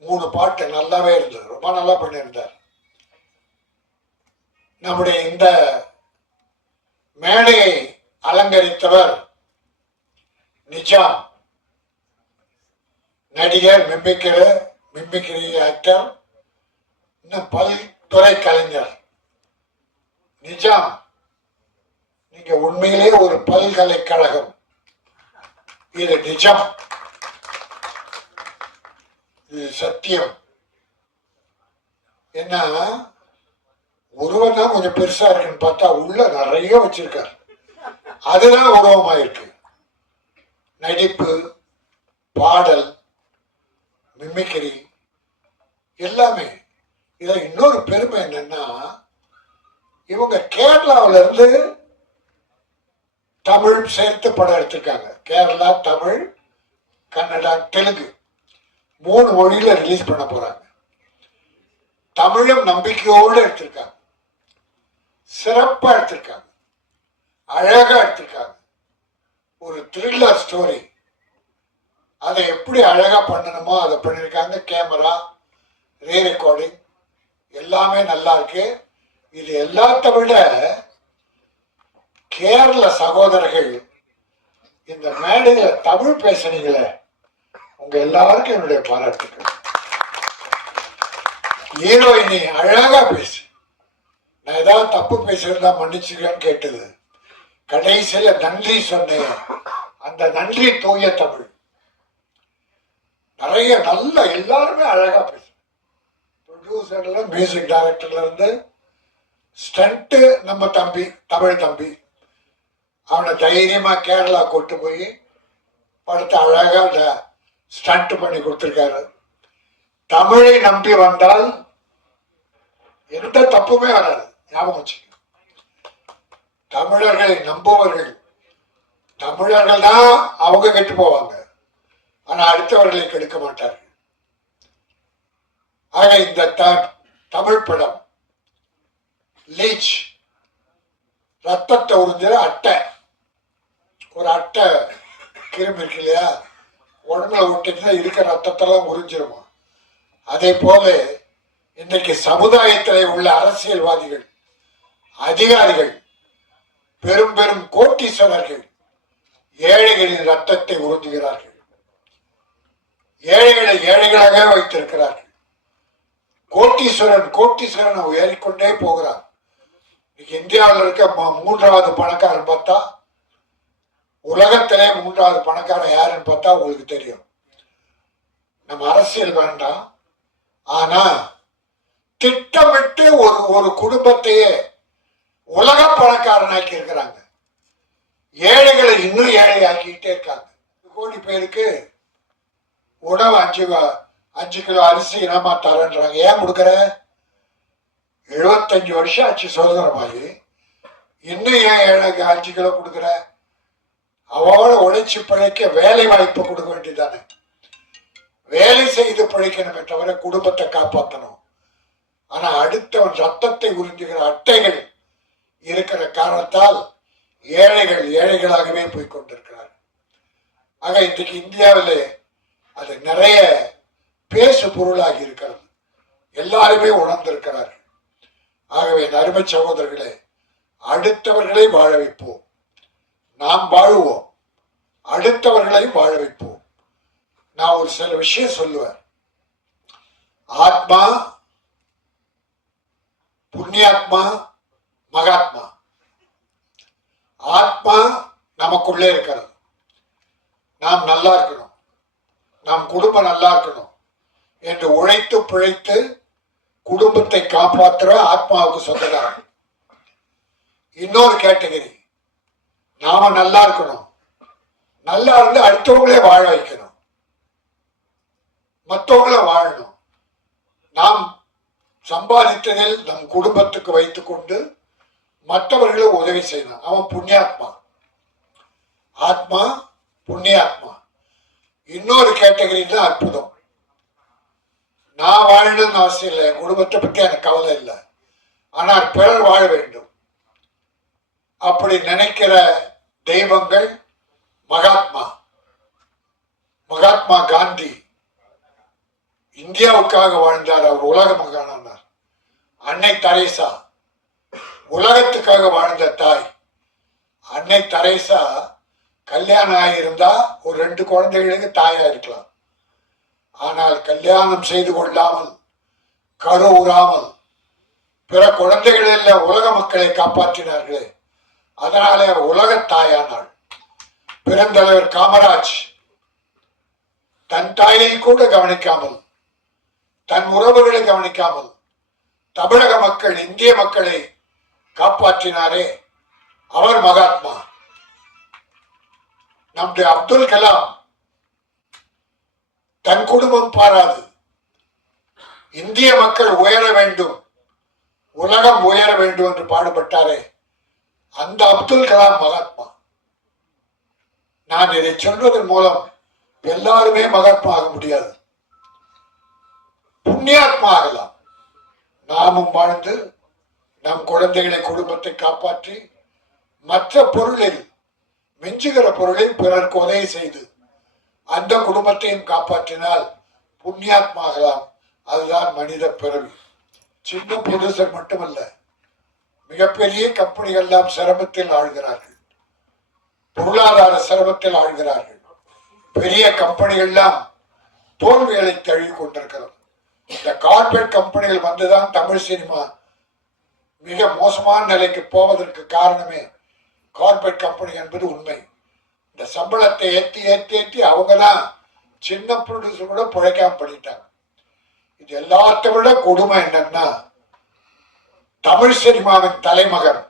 3 பாட்டு நல்லாவே இருந்தது, ரொம்ப நல்லா பண்ணியிருந்தார். நம்முடைய இந்த மேடையை அலங்கரித்தவர் நிஜாம், நடிகர், மிமிக்ரி ஆக்டர், இன்னும் பல்துறை கலைஞர். நிஜாம், நீங்க உண்மையிலே ஒரு பல்கலைக்கழகம். இது நிஜம், இது சத்தியம். என்ன உருவம் தான் கொஞ்சம் பெருசா இருக்குன்னு பார்த்தா உள்ள நிறைய வச்சிருக்காரு. அதுதான் உருவமா இருக்கு. நடிப்பு, பாடல், மிமிக்ரி எல்லாமே. இதுல இன்னொரு பெருமை என்னன்னா, இவங்க கேரளாவில இருந்து தமிழ் சேர்த்து படம் எடுத்திருக்காங்க. கேரளா, தமிழ், கன்னடா, தெலுங்கு 3 மொழியில ரிலீஸ் பண்ண போறாங்க. தமிழும் நம்பிக்கையோடு எடுத்திருக்காங்க, சிறப்பா எடுத்திருக்காங்க, அழகா எடுத்திருக்காங்க. ஒரு த்ரில்லர் ஸ்டோரி. அதை எப்படி அழகா பண்ணணுமோ அதை பண்ணியிருக்காங்க. கேமரா, ரீ ரெக்கார்டிங் எல்லாமே நல்லா இருக்கு. இது எல்லாத்த விட கேரள சகோதரர்கள் இந்த மேடையில தமிழ் பேசுனீங்களே, உங்க எல்லாருக்கும் என்னுடைய பாராட்டுக்கள். ஹீரோயினி அழகா பேசு. நான் ஏதாவது தப்பு பேசுறதா மன்னிச்சுக்கிறேன்னு கேட்டது. கடைசியில நன்றி சொன்னேன். அந்த நன்றி தூய தமிழ். நிறைய நல்ல எல்லாருமே அழகா பேசு. ப்ரொடியூசர்ல, மியூசிக் டைரக்டர்ல இருந்து ஸ்டண்ட் நம்ம தம்பி, தமிழ் தம்பி, அவனை தைரியமா கேரளா கொண்டு போய் படத்தை அழகா ஸ்டண்ட் பண்ணி கொடுத்துருக்காரு. தமிழை நம்பி வந்தால் எந்த தப்புமே வராது. ஞாபகம் வச்சுக்க, தமிழர்களை நம்புவர்கள் தமிழர்கள் தான் அவங்க கெட்டு போவாங்க, ஆனா அடுத்தவர்களை கெடுக்க மாட்டார்கள். ஆக இந்த தமிழ் படம் லீச், ரத்தத்தை உறிஞ்சிற அட்டை, ஒரு அட்டை கிருமி இருக்கு இல்லையா, உடம்புல விட்டுச்சுன்னா இருக்க ரத்தத்தெல்லாம் உறிஞ்சிருமா. அதே போல இன்றைக்கு சமுதாயத்தில் உள்ள அரசியல்வாதிகள், அதிகாரிகள், பெரும் பெரும் கோட்டீஸ்வரர்கள் ஏழைகளின் ரத்தத்தை உறிஞ்சுகிறார்கள். ஏழைகளை ஏழைகளாக வைத்திருக்கிறார்கள். கோட்டீஸ்வரன் ஏறிக்கொண்டே போகிறார். இந்தியாவில் இருக்க 3வது பணக்காரன் பார்த்தா, உலகத்திலே 3வது பணக்காரன் யாருன்னு பார்த்தா உங்களுக்கு தெரியும். நம்ம அரசியல் வேண்டாம், ஆனா திட்டமிட்டு ஒரு குடும்பத்தையே உலக பணக்காரனாக்கி இருக்கிறாங்க. ஏழைகளை இன்னும் ஏழை ஆக்கிக்கிட்டே இருக்காங்க. 1 கோடி பேருக்கு உணவு 5 கிலோ அரிசி இனமா தரேன்றாங்க. ஏன் கொடுக்குற? 75 வருஷம் ஆச்சு சுதந்திரமாகி, இன்னும் ஏன் ஏழைக்கு 5 கிலோ கொடுக்குற? அவளோட உழைச்சி பிழைக்க வேலை வாய்ப்பு கொடுக்க வேண்டியதானே. வேலை செய்து பிழைக்கணுமே தவிர குடும்பத்தை காப்பாற்றணும். ஆனா அடுத்தவன் ரத்தத்தை உறிஞ்சுகிற அட்டைகள் இருக்கிற காரணத்தால் ஏழைகள் ஏழைகளாகவே போய் கொண்டிருக்கிறார். ஆக இன்றைக்கு இந்தியாவிலே அது நிறைய பேசு பொருளாகி இருக்கிறது. எல்லாருமே உணர்ந்திருக்கிறார்கள். ஆகவே அருமை சகோதரர்களே, அடுத்தவர்களை வாழ வைப்போம். நாம் வாழுவோம், அடுத்தவர்களை வாழ வைப்போம். நான் ஒரு சில விஷயம் சொல்லுவேன். ஆத்மா, புண்ணியாத்மா, மகாத்மா. ஆத்மா நமக்குள்ளே இருக்கிறது. நாம் நல்லா இருக்கணும், நாம் குடும்பம் நல்லா இருக்கணும் என்று உழைத்து பிழைத்து குடும்பத்தை காப்பாற்றுற ஆத்மாவுக்கு சொந்தக்காரன். இன்னொரு கேட்டகரி, நாம நல்லா இருக்கணும், நல்லா இருந்து அடுத்தவங்களே வாழ வைக்கணும், மற்றவங்கள வாழணும். நாம் சம்பாதித்ததில் நம் குடும்பத்துக்கு வைத்துக் கொண்டு மற்றவர்களும் உதவி செய்யணும். அவன் புண்ணியாத்மா. ஆத்மா புண்ணியாத்மா. இன்னொரு கேட்டகரி தான் அற்புதம். நான் வாழணும்னு அவசியம் இல்லை, என் குடும்பத்தை பற்றி எனக்கு கவலை இல்லை, ஆனால் பிறர் வாழ வேண்டும் அப்படி நினைக்கிற தெய்வங்கள் மகாத்மா. மகாத்மா காந்தி இந்தியாவுக்காக வாழ்ந்தார், அவர் உலக மகானானார். அன்னை தெரேசா உலகத்துக்காக வாழ்ந்த தாய். அன்னை தெரேசா கல்யாணம் ஆகியிருந்தா ஒரு 2 குழந்தைகளுக்கு தாயா இருக்கலாம். ஆனால் கல்யாணம் செய்து கொள்ளாமல், கருவுறாமல் பிற குழந்தைகள் எல்லாம் உலக மக்களை காப்பாற்றினார்களே, அதனாலே உலக தாயானாள். பெருந்தலைவர் காமராஜ் தன் தாயை கூட கவனிக்காமல், தன் உறவுகளை கவனிக்காமல் தமிழக மக்கள், இந்திய மக்களை காப்பாற்றினாரே, அவர் மகாத்மா. நம்முடைய அப்துல் கலாம் தன் குடும்பம் பாராது, இந்திய மக்கள் உயர வேண்டும், உலகம் உயர வேண்டும் என்று பாடுபட்டாரே, அந்த அப்துல் கலாம் மகாத்மா. நான் இதை சொல்வதன் மூலம் எல்லாருமே மகாத்மா ஆக முடியாது, புண்ணியாத்மா ஆகலாம். நாமும் வாழ்ந்து நம் குழந்தைகளை, குடும்பத்தை காப்பாற்றி மற்ற பொருளில், மிஞ்சுகிற பொருளில் பிறருக்கு உதவி செய்து அந்த குடும்பத்தையும் காப்பாற்றினால் புண்ணியாத்மாகலாம். அதுதான் மனித பிறவி. சின்ன ப்ரொடியூசர் மட்டுமல்ல, மிகப்பெரிய கம்பெனிகள் எல்லாம் சிரமத்தில் ஆழ்கிறார்கள், பொருளாதார சிரமத்தில் ஆழ்கிறார்கள். பெரிய கம்பெனிகள் எல்லாம் தோல்விகளை தழுவி கொண்டிருக்கிறது. இந்த கார்பரேட் கம்பெனிகள் வந்துதான் தமிழ் சினிமா மிக மோசமான நிலைக்கு போவதற்கு காரணமே கார்பரேட் கம்பெனி என்பது உண்மை. இந்த சம்பளத்தை ஏற்றி ஏற்றி ஏற்றி அவங்க தான் சின்ன ப்ரொடியூசர் கூட பிழைக்காம பண்ணிட்டாங்க. இது எல்லாத்தை விட கொடுமை என்னன்னா, தமிழ் சினிமாவின் தலைமகன்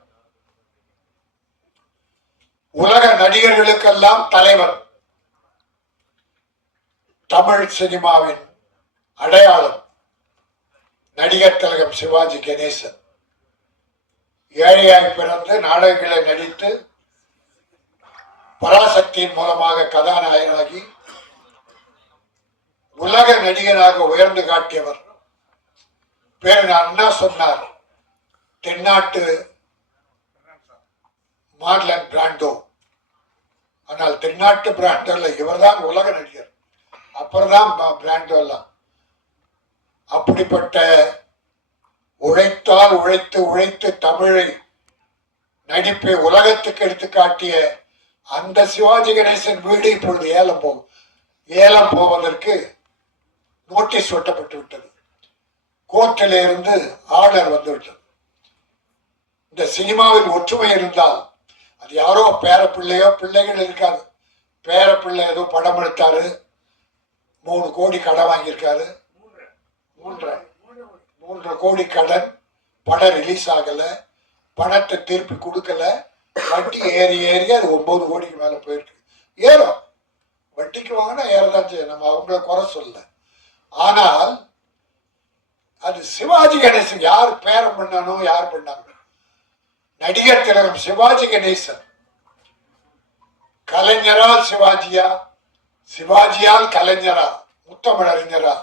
உலக நடிகர்களுக்கெல்லாம் தலைவர். தமிழ் சினிமாவின் அடையாளம் நடிகர் திலகம் சிவாஜி கணேசன். ஏழையாய் பிறந்து நாடகங்களை நடித்து பராசக்தியின் மூலமாக கதாநாயகனாகி உலக நடிகராக உயர்ந்து காட்டியவர். பேர் அண்ணா சொன்னார், தென்னாட்டு மார்லன் பிராண்டோ. ஆனால் தென்னாட்டு பிராண்டோல இவர்தான் உலக நடிகர், அப்புறம்தான் பிராண்டோ எல்லாம். அப்படிப்பட்ட உழைத்தால் உழைத்து உழைத்து தமிழை நடிப்பை உலகத்துக்கு எடுத்து காட்டிய அந்த சிவாஜி கணேசன் வீடு இப்பொழுது ஏலம் போவதற்கு நோட்டீஸ் ஒட்டப்பட்டு விட்டது. கோர்ட்டில் இருந்து ஆர்டர் வந்துவிட்டது. இந்த சினிமாவில் ஒற்றுமை இருந்தால் அது யாரோ பேர பிள்ளையோ பிள்ளைகள் இருக்காது. பேர பிள்ளை ஏதோ படம் எடுத்தாரு, 3 கோடி கடன் வாங்கியிருக்காரு. 3 கோடி கடன், படம் ரிலீஸ் ஆகல, பணத்தை திருப்பி கொடுக்கல, வட்டி ஏறி அது 9 கோடிக்கு மேல போயிருக்கு. ஏறும், வட்டிக்கு வாங்கினா ஏறதான் செய்யும், நம்ம அவங்கள குறை சொல்ல. ஆனால் அது சிவாஜி கணேசன் யார் பேரம் பண்ணானோ, யார் பண்ணாங்க? நடிகர் திலகம் சிவாஜி கணேசன். கலைஞரால் சிவாஜியா, சிவாஜியால் கலைஞரா, முத்தமிழறிஞரா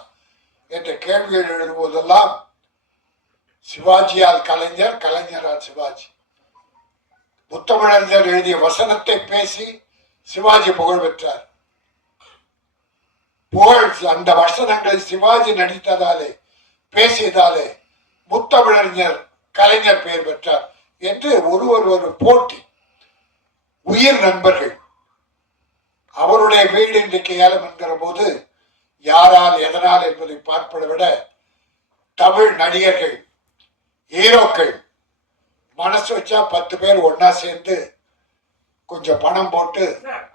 என்ற கேள்விகள் எழுதும்போதெல்லாம் சிவாஜியால் கலைஞர், கலைஞரால் சிவாஜி. முத்தமிழறிஞர் எழுதிய வசனத்தை பேசி சிவாஜி புகழ் பெற்றார். புகழ் அந்த வசனங்களை சிவாஜி நடித்ததாலே, பேசியதாலே முத்தமிழறிஞர் கலைஞர் பெயர் பெற்றார் என்று ஒரு போட்டி. உயிர் நண்பர்கள். அவருடைய வீடு இன்றைக்கு ஏலம் என்கிற போது யாரால் எதனால் என்பதை பார்ப்பதை விட தமிழ் நடிகர்கள், ஹீரோக்கள் மனசு வச்சா 10 பேர் ஒன்னா சேர்ந்து கொஞ்சம் பணம் போட்டு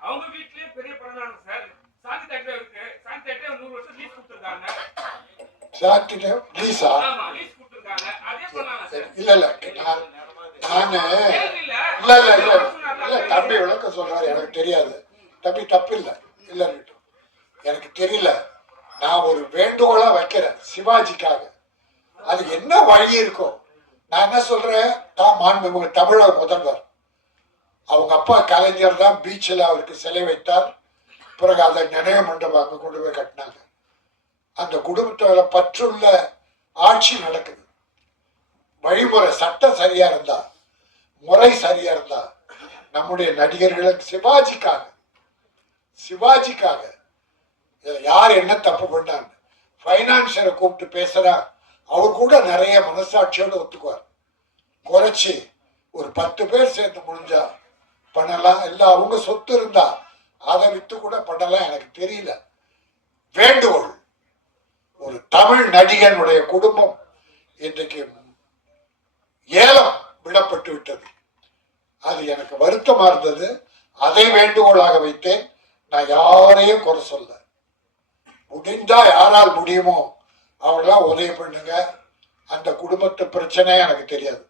அவங்க வீட்லயே பெரிய படம் சார். சாந்தி தேட்டர் இருக்கு, சாந்தி தேட்டர் 100 வருஷம் லீஸ் கொடுத்திருக்காங்க. சாந்தி லீஸா? ஆமா, லீஸ் கொடுத்திருக்காங்க. அதே பண்ணாங்க சார். இல்ல தம்பி விளக்க சொல்றாரு, எனக்கு தெரியாது. தம்பி தப்பு இல்ல எனக்கு தெரியல. நான் ஒரு வேண்டுகோளா வைக்கிறேன் சிவாஜிக்காக. அது என்ன வழி இருக்கும்? நான் என்ன சொல்றேன், தமிழக முதல்வர், அவங்க அப்பா கலைஞர் தான் பீச்சில் அவருக்கு சிலை வைத்தார். பிறகு அதை நினைவு மண்டபம் அங்க கொண்டு போய் கட்டினாங்க. அந்த குடும்பத்தோட பற்றுள்ள ஆட்சி நடக்குது. வழிமுறை சட்டம் சரியா இருந்தா, முறை சரியா இருந்தா, நம்முடைய நடிகர்களுக்கு சிவாஜிக்காக யார் என்ன தப்பு பண்ணாங்க, பைனான்சியரை கூப்பிட்டு பேசுறா, அவர் கூட நிறைய மனசாட்சியோடு ஒத்துக்குவார். குறைச்சி ஒரு 10 பேர் சேர்ந்து முடிஞ்சா பண்ணலாம். இல்ல அவங்க சொத்து இருந்தா அதை வித்து கூட பண்ணலாம். எனக்கு தெரியல. வேண்டுகோள், ஒரு தமிழ் நடிகனுடைய குடும்பம் இன்றைக்கு ஏலம் விடப்பட்டு விட்டது. அது எனக்கு வருத்தமா இருந்தது. அதை வேண்டுகோளாக வைத்தேன். நான் யாரையும் குறை சொல்ல, முடிந்தா யாரால் முடியுமோ அவங்களாம் உதவி பண்ணுங்க. அந்த குடும்பத்து பிரச்சனை எனக்கு தெரியாது.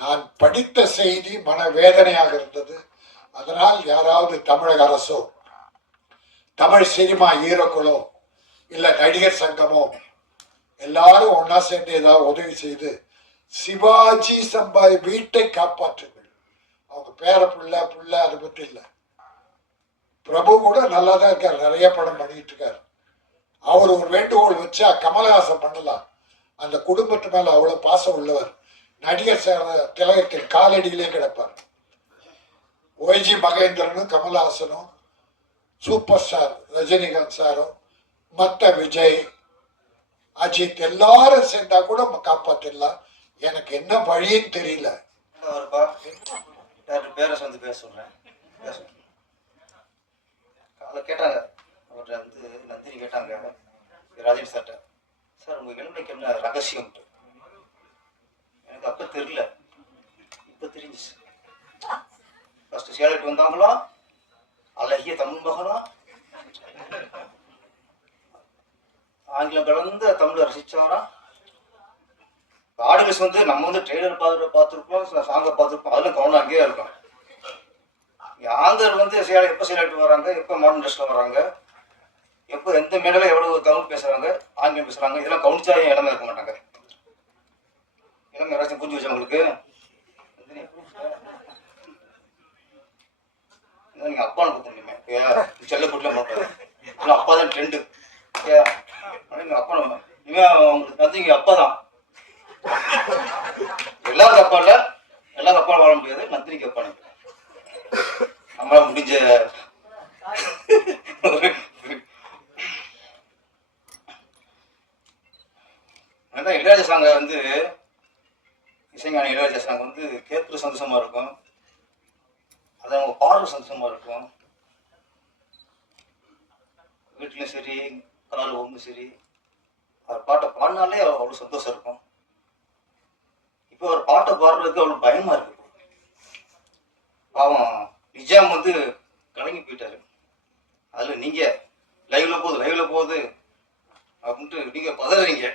நான் படித்த செய்தி மனவேதனையாக இருந்தது. அதனால் யாராவது தமிழக அரசோ, தமிழ் சினிமா ஹீரோக்களோ, இல்ல நடிகர் சங்கமோ எல்லாரும் ஒன்னா சேர்ந்து ஏதாவது உதவி செய்து சிவாஜி சம்பாய் வீட்டை காப்பாற்றுங்கள். அவங்க பேர புள்ள அதை பற்றி இல்லை. பிரபு கூட நல்லா தான் இருக்காரு, நிறைய படம் பண்ணிட்டு இருக்காரு. அவர் ஒரு வேண்டுகோள் வச்சா கமலஹாசன் பண்ணலாம். அந்த குடும்பத்து மேல அவ்வளவு பாசம் உள்ளவர். நடிகர் திலகத்தின் காலடியிலே கிடப்பார். ஒய்ஜி மகேந்திரனும் கமலஹாசனும், சூப்பர் ஸ்டார் ரஜினிகாந்த் சாரும், மத்த விஜய், அஜித் எல்லாரும் சேர்ந்தா கூட காப்பாத்திடலாம். எனக்கு என்ன வழின்னு தெரியல. பேரஸ் வந்து பேச சொல்றேன். அதை கேட்டாங்க, அவர்கிட்ட வந்து நந்தினி கேட்டாங்க ராஜேஷ் சார்ட்ட, சார் உங்க இளமைக்கு என்ன ரகசியம்? எனக்கு அப்ப தெரியல, இப்ப தெரிஞ்சிச்சு. ஃபர்ஸ்ட் சேலட்டு வந்தாங்களா, அழகிய தமிழ் மகனா, ஆங்கிலம் கலந்த தமிழை ரசிச்சாரா. ஆடியன்ஸ் வந்து நம்ம வந்து ட்ரெய்லர் பார்த்துருப்போம், சாங்கை பார்த்துருப்போம், அதெல்லாம் கவனம் அங்கேயே இருக்கும். ஆங்கர் வந்து எப்போ செயலாட்டு வராங்க, எப்போ மாடர்ன் ட்ரெஸ்ல வராங்க, எப்போ எந்த மேடையில் எவ்வளவு தமிழ் பேசுறாங்க, ஆங்கிலம் பேசுறாங்க, இதெல்லாம் கவனிச்சா இளமை இருக்க மாட்டாங்க. இளமை யாராச்சும் புரிஞ்சு வச்சவங்களுக்கு நீங்க அப்பான்னு கொடுத்துருந்தீங்க செல்ல கூட்டில மாட்டாரு அப்பா தான் ட்ரெண்டு அப்பா இனிமே உங்களுக்கு நந்திங்க அப்பா தான். எல்லாரும் அப்பா இல்லை, எல்லாரும் அப்பா வாழ முடியாது, நந்தினிக்கு அப்பா நம்மளால முடிஞ்ச இளையராஜா சாங்க வந்து இசைஞானி இளையராஜா சாங் வந்து கேட்குற சந்தோஷமா இருக்கும், அது அவங்க பாடுற சந்தோஷமா இருக்கும். வீட்லையும் சரி கால் ஒன்றும் சரி அவர் பாட்டை பாடினாலே அவ்வளோ சந்தோஷம் இருக்கும். இப்போ அவர் பாட்டை பாடுறதுக்கு அவ்வளோ பயமா இருக்கு. பாவம் நிஜாம் வந்து கலங்கி போயிட்டாரு. அதில் நீங்க லைவ்ல போகுது அப்படின்ட்டு நீங்க பதறீங்க.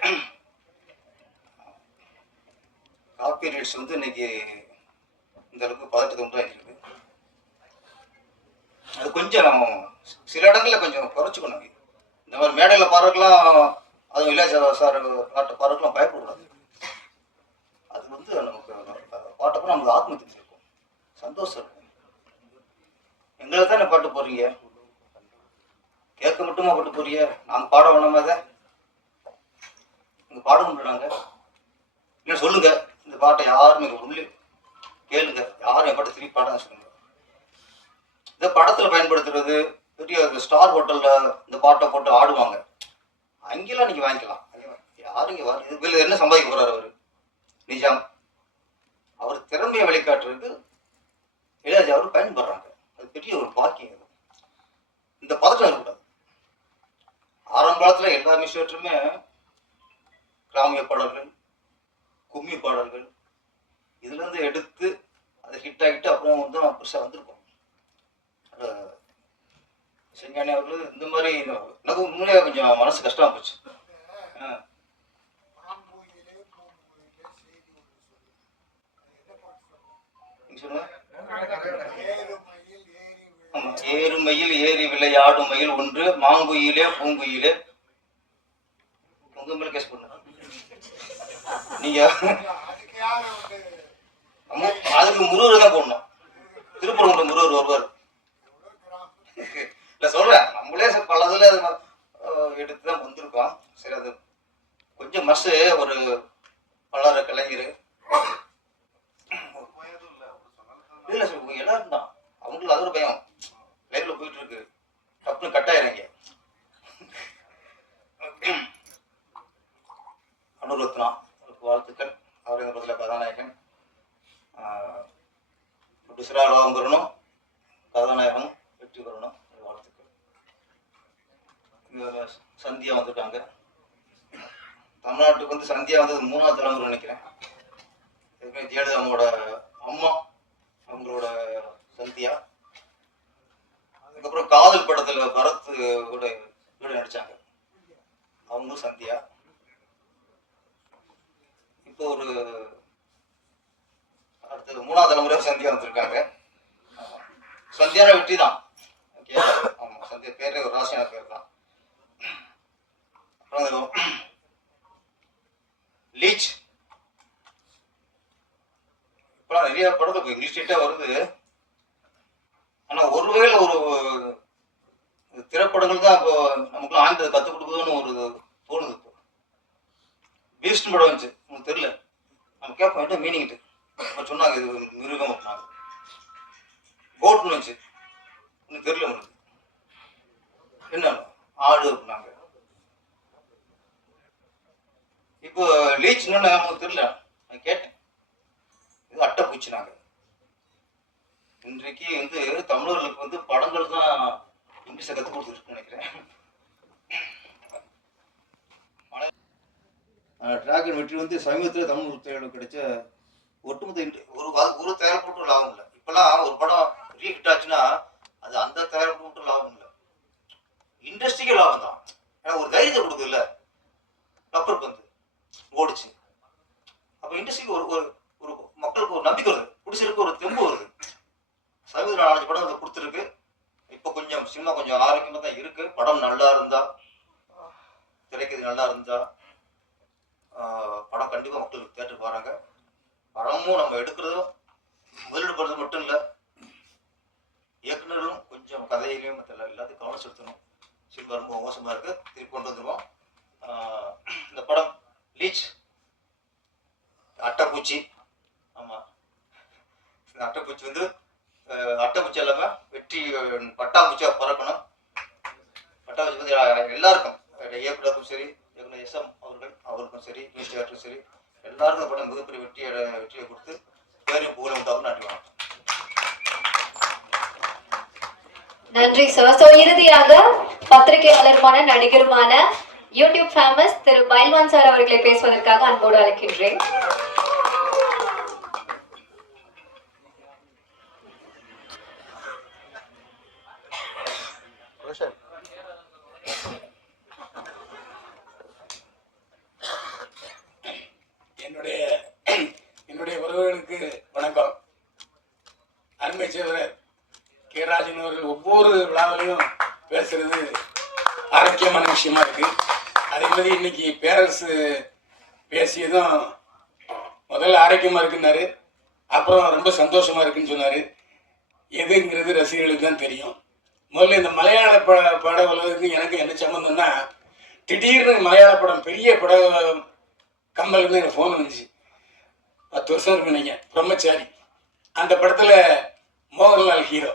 காப்பி ரைட்ஸ் வந்து இன்னைக்கு இந்த அளவுக்கு பதட்டத்தை உண்டாகிருக்கு. அது கொஞ்சம் சில இடங்களில் கொஞ்சம் குறைச்சிக்கணும். இந்த மாதிரி மேடையில் பாடுறதுக்கெல்லாம், அதுவும் இளையராஜா சார் பாட்டை பாடுறதுக்கெல்லாம் பயப்படக்கூடாது. அது வந்து நமக்கு பாட்டப்போ நமக்கு ஆத்ம திருப்தி இருக்கும், சந்தோஷம் இருக்கும். எங்களை தானே பாட்டு போடுறீங்க, கேட்க மட்டுமா பாட்டு போறீங்க, நாங்கள் பாட வேணாமா? அதை நீங்கள் பாட முடியலாங்க இல்லை சொல்லுங்க. இந்த பாட்டை யாருமே உள்ளே கேளுங்க, யாரும் என் பாட்டை திருப்பி பாடான்னு சொல்லுங்க. இந்த படத்துல பயன்படுத்துறது பெரிய ஸ்டார் ஹோட்டல்ல இந்த பாட்டை போட்டு ஆடுவாங்க, அங்கெல்லாம் நீங்க வாங்கிக்கலாம். யாரும் இங்க இதுல என்ன சம்பாதிக்க போறாரு அவரு? நிஜாம் அவர் திறமையை வெளிக்காட்டுறதுக்கு இளையராஜா அவர் பயன்படுறாங்க. அது பெரிய ஒரு பாக்கியம். இந்த பதட்டம் இருக்கக்கூடாது. ஆரம்ப காலத்துல எல்லா மியூசியத்துமே கிராமிய பாடல்கள், கும்மி பாடல்கள், இதுல இருந்து எடுத்து அதை ஹிட் ஆகிட்டு அப்புறம் வந்து பெருசா வந்திருக்கும். செஞ்ஞானி அவர்கள் இந்த மாதிரி எனக்கு உண்மையிலே கொஞ்சம் மனசு கஷ்டமா போச்சு. ஆமா, ஏறுமையில் ஏறி விளையாடும் மயில் ஒன்று, மாங்குயிலே பூங்குயிலே உங்க மேல கேஸ் பண்ண நீங்க அதுக்கு முருகர் தான் போடணும். திருப்பூர் முருகர் வருவார். இல்ல சொல்றேன், நம்மளே பலதுல எடுத்துதான் வந்திருக்கோம். சரி, அது கொஞ்சம் மனசு ஒரு பலர கலைஞர் இல்ல சார், எல்லாரும் தான் அவங்களுக்கு அது ஒரு பயம். லைவ்ல போயிட்டு இருக்கு, டப்புன்னு கட் ஆயிடுறாங்க. அனுரத்னா வாழ்த்துக்கள். அவர் இந்த படத்துல கதாநாயகன். ப்ரொடியூசராக பெறணும், கதாநாயகனும் வெற்றி பெறணும், வாழ்த்துக்கள். சந்தியா வந்திருக்காங்க. தமிழ்நாட்டுக்கு வந்து சந்தியா வந்தது 3வது தலைமுறை நினைக்கிறேன். ஜெயலலிதா அவங்களோட அம்மா, அவங்களோட சந்தியா. அதுக்கப்புறம் காதல் படத்துல பரத் கூட நடிச்சாங்க, அவங்க சந்தியா. இப்போ ஒரு அடுத்தது 3வது தலைமுறை சந்தியா வந்திருக்காங்க. சந்தியான வெற்றி தான். ஆமா, சந்தியா பேரே ஒரு ராசியான பேர் தான். அப்புறம் லீச் இப்பெல்லாம் நிறைய படத்துக்கு இங்கிலீஷ் டேட்டா வருது. ஆனா ஒருவேளை ஒரு திரைப்படங்கள் தான் இப்போ நமக்கு ஆங்கிலத்தை கற்றுக் கொடுக்குதுன்னு ஒரு தோணுது. இப்போ பீஸ்ட் படம் வந்துச்சு, உங்களுக்கு தெரியல, நம்ம கேட்போம் என்ன மீனிங்ட்டு. சொன்னாங்க இது மிருகம் அப்படின்னாங்க. கோட்னு வந்துச்சு, உங்களுக்கு தெரியல, உங்களுக்கு என்ன ஆடு அப்படின்னாங்க. இப்போ லீச்னு நமக்கு தெரியல, நான் கேட்டேன், இது அட்டை பூச்சினாங்க. இன்றைக்கு வந்து தமிழர்களுக்கு வந்து படங்கள் தான் இங்கிலீஷை கற்றுக் கொடுத்துருக்குன்னு நினைக்கிறேன். டிராகன் வெற்றி வந்து சமீபத்தில் தமிழ் திரையிடம் கிடைச்ச ஒட்டுமொத்த ஒரு தயாரிப்பு லாபம் இல்லை. இப்பெல்லாம் ஒரு படம் ரீஹிட் ஆச்சுன்னா அது அந்த தயாரிப்பு மட்டும் லாபம் இல்லை, இண்டஸ்ட்ரிக்கே லாபம் தான். ஏன்னா ஒரு தைரியத்தை கொடுக்குது இல்லை, ரப்பர் பந்து ஓடிச்சு. அப்போ இண்டஸ்ட்ரிக்கு ஒரு ஒரு மக்களுக்கு ஒரு நம்பிக்கை வருது, குடிசைக்கு ஒரு தெம்பு வருது. சமீப 4-5 படம் அதை கொடுத்துருக்கு. இப்போ கொஞ்சம் சினிமா கொஞ்சம் ஆரோக்கியமாக தான் இருக்கு. படம் நல்லா இருந்தா, திரைக்கதை நல்லா இருந்தா படம் கண்டிப்பாக மக்களுக்கு தேட்டருக்கு வராங்க. படமும் நம்ம எடுக்கிறதும் முதலீடு பண்ணுறது மட்டும் இல்லை, இயக்குனரும் கொஞ்சம் கதையிலையும் மற்ற எல்லாத்தையும் கவனம் செலுத்தணும். சில்வா ரொம்ப மோசமாக இருக்கு, திருப்பி கொண்டு வந்துடுவோம். இந்த படம் லீச் அட்டைப்பூச்சி, ஆமாம், இந்த அட்டைப்பூச்சி வந்து அட்டைப்பூச்சி இல்லாமல் வெற்றி பட்டாம்பூச்சியாக பறக்கணும். பட்டாம்பூச்சி வந்து எல்லாருக்கும், இயக்குனருக்கும் சரி, இயக்குனர் SM அவருக்கும் சரி, மினிஸ்டருக்கும் சரி, எல்லாருக்கும் படம் மிகப்பெரிய வெற்றியை கொடுத்து பேரையும் புகழும் உண்டாகும். நன்றி, வணக்கம். நன்றி சார். ஸோ இறுதியாக பத்திரிகையாளருமான நடிகருமான யூடியூப் ஃபேமஸ் திரு பைல்வான் சார் அவர்களை பேசுவதற்காக அன்போடு அழைக்கின்றேன். என்னுடைய உறவுகளுக்கு வணக்கம். அருமை சேவரர் கே. ராஜன் அவர்கள் ஒவ்வொரு விழாவிலையும் பேசுறது ஆரோக்கியமான விஷயமா இருக்கு. அதே மாதிரி இன்னைக்கு பேரரசு பேசியதும் முதல்ல ஆரோக்கியமா இருக்குன்னாரு, அப்புறம் ரொம்ப சந்தோஷமா இருக்குன்னு சொன்னாரு. எதுங்கிறது ரசிகர்களுக்கு தான் தெரியும். முதல்ல இந்த மலையாள பட உலகத்துக்கு எனக்கு என்ன சம்பந்தம்னா, திடீர்னு மலையாள படம் பெரிய பட கம்பல்னு எனக்கு ஃபோன் வந்துச்சு. 10 வருஷம் இருக்கு நினைக்கிறேன், பிரம்மச்சாரி. அந்த படத்துல மோகன்லால் ஹீரோ.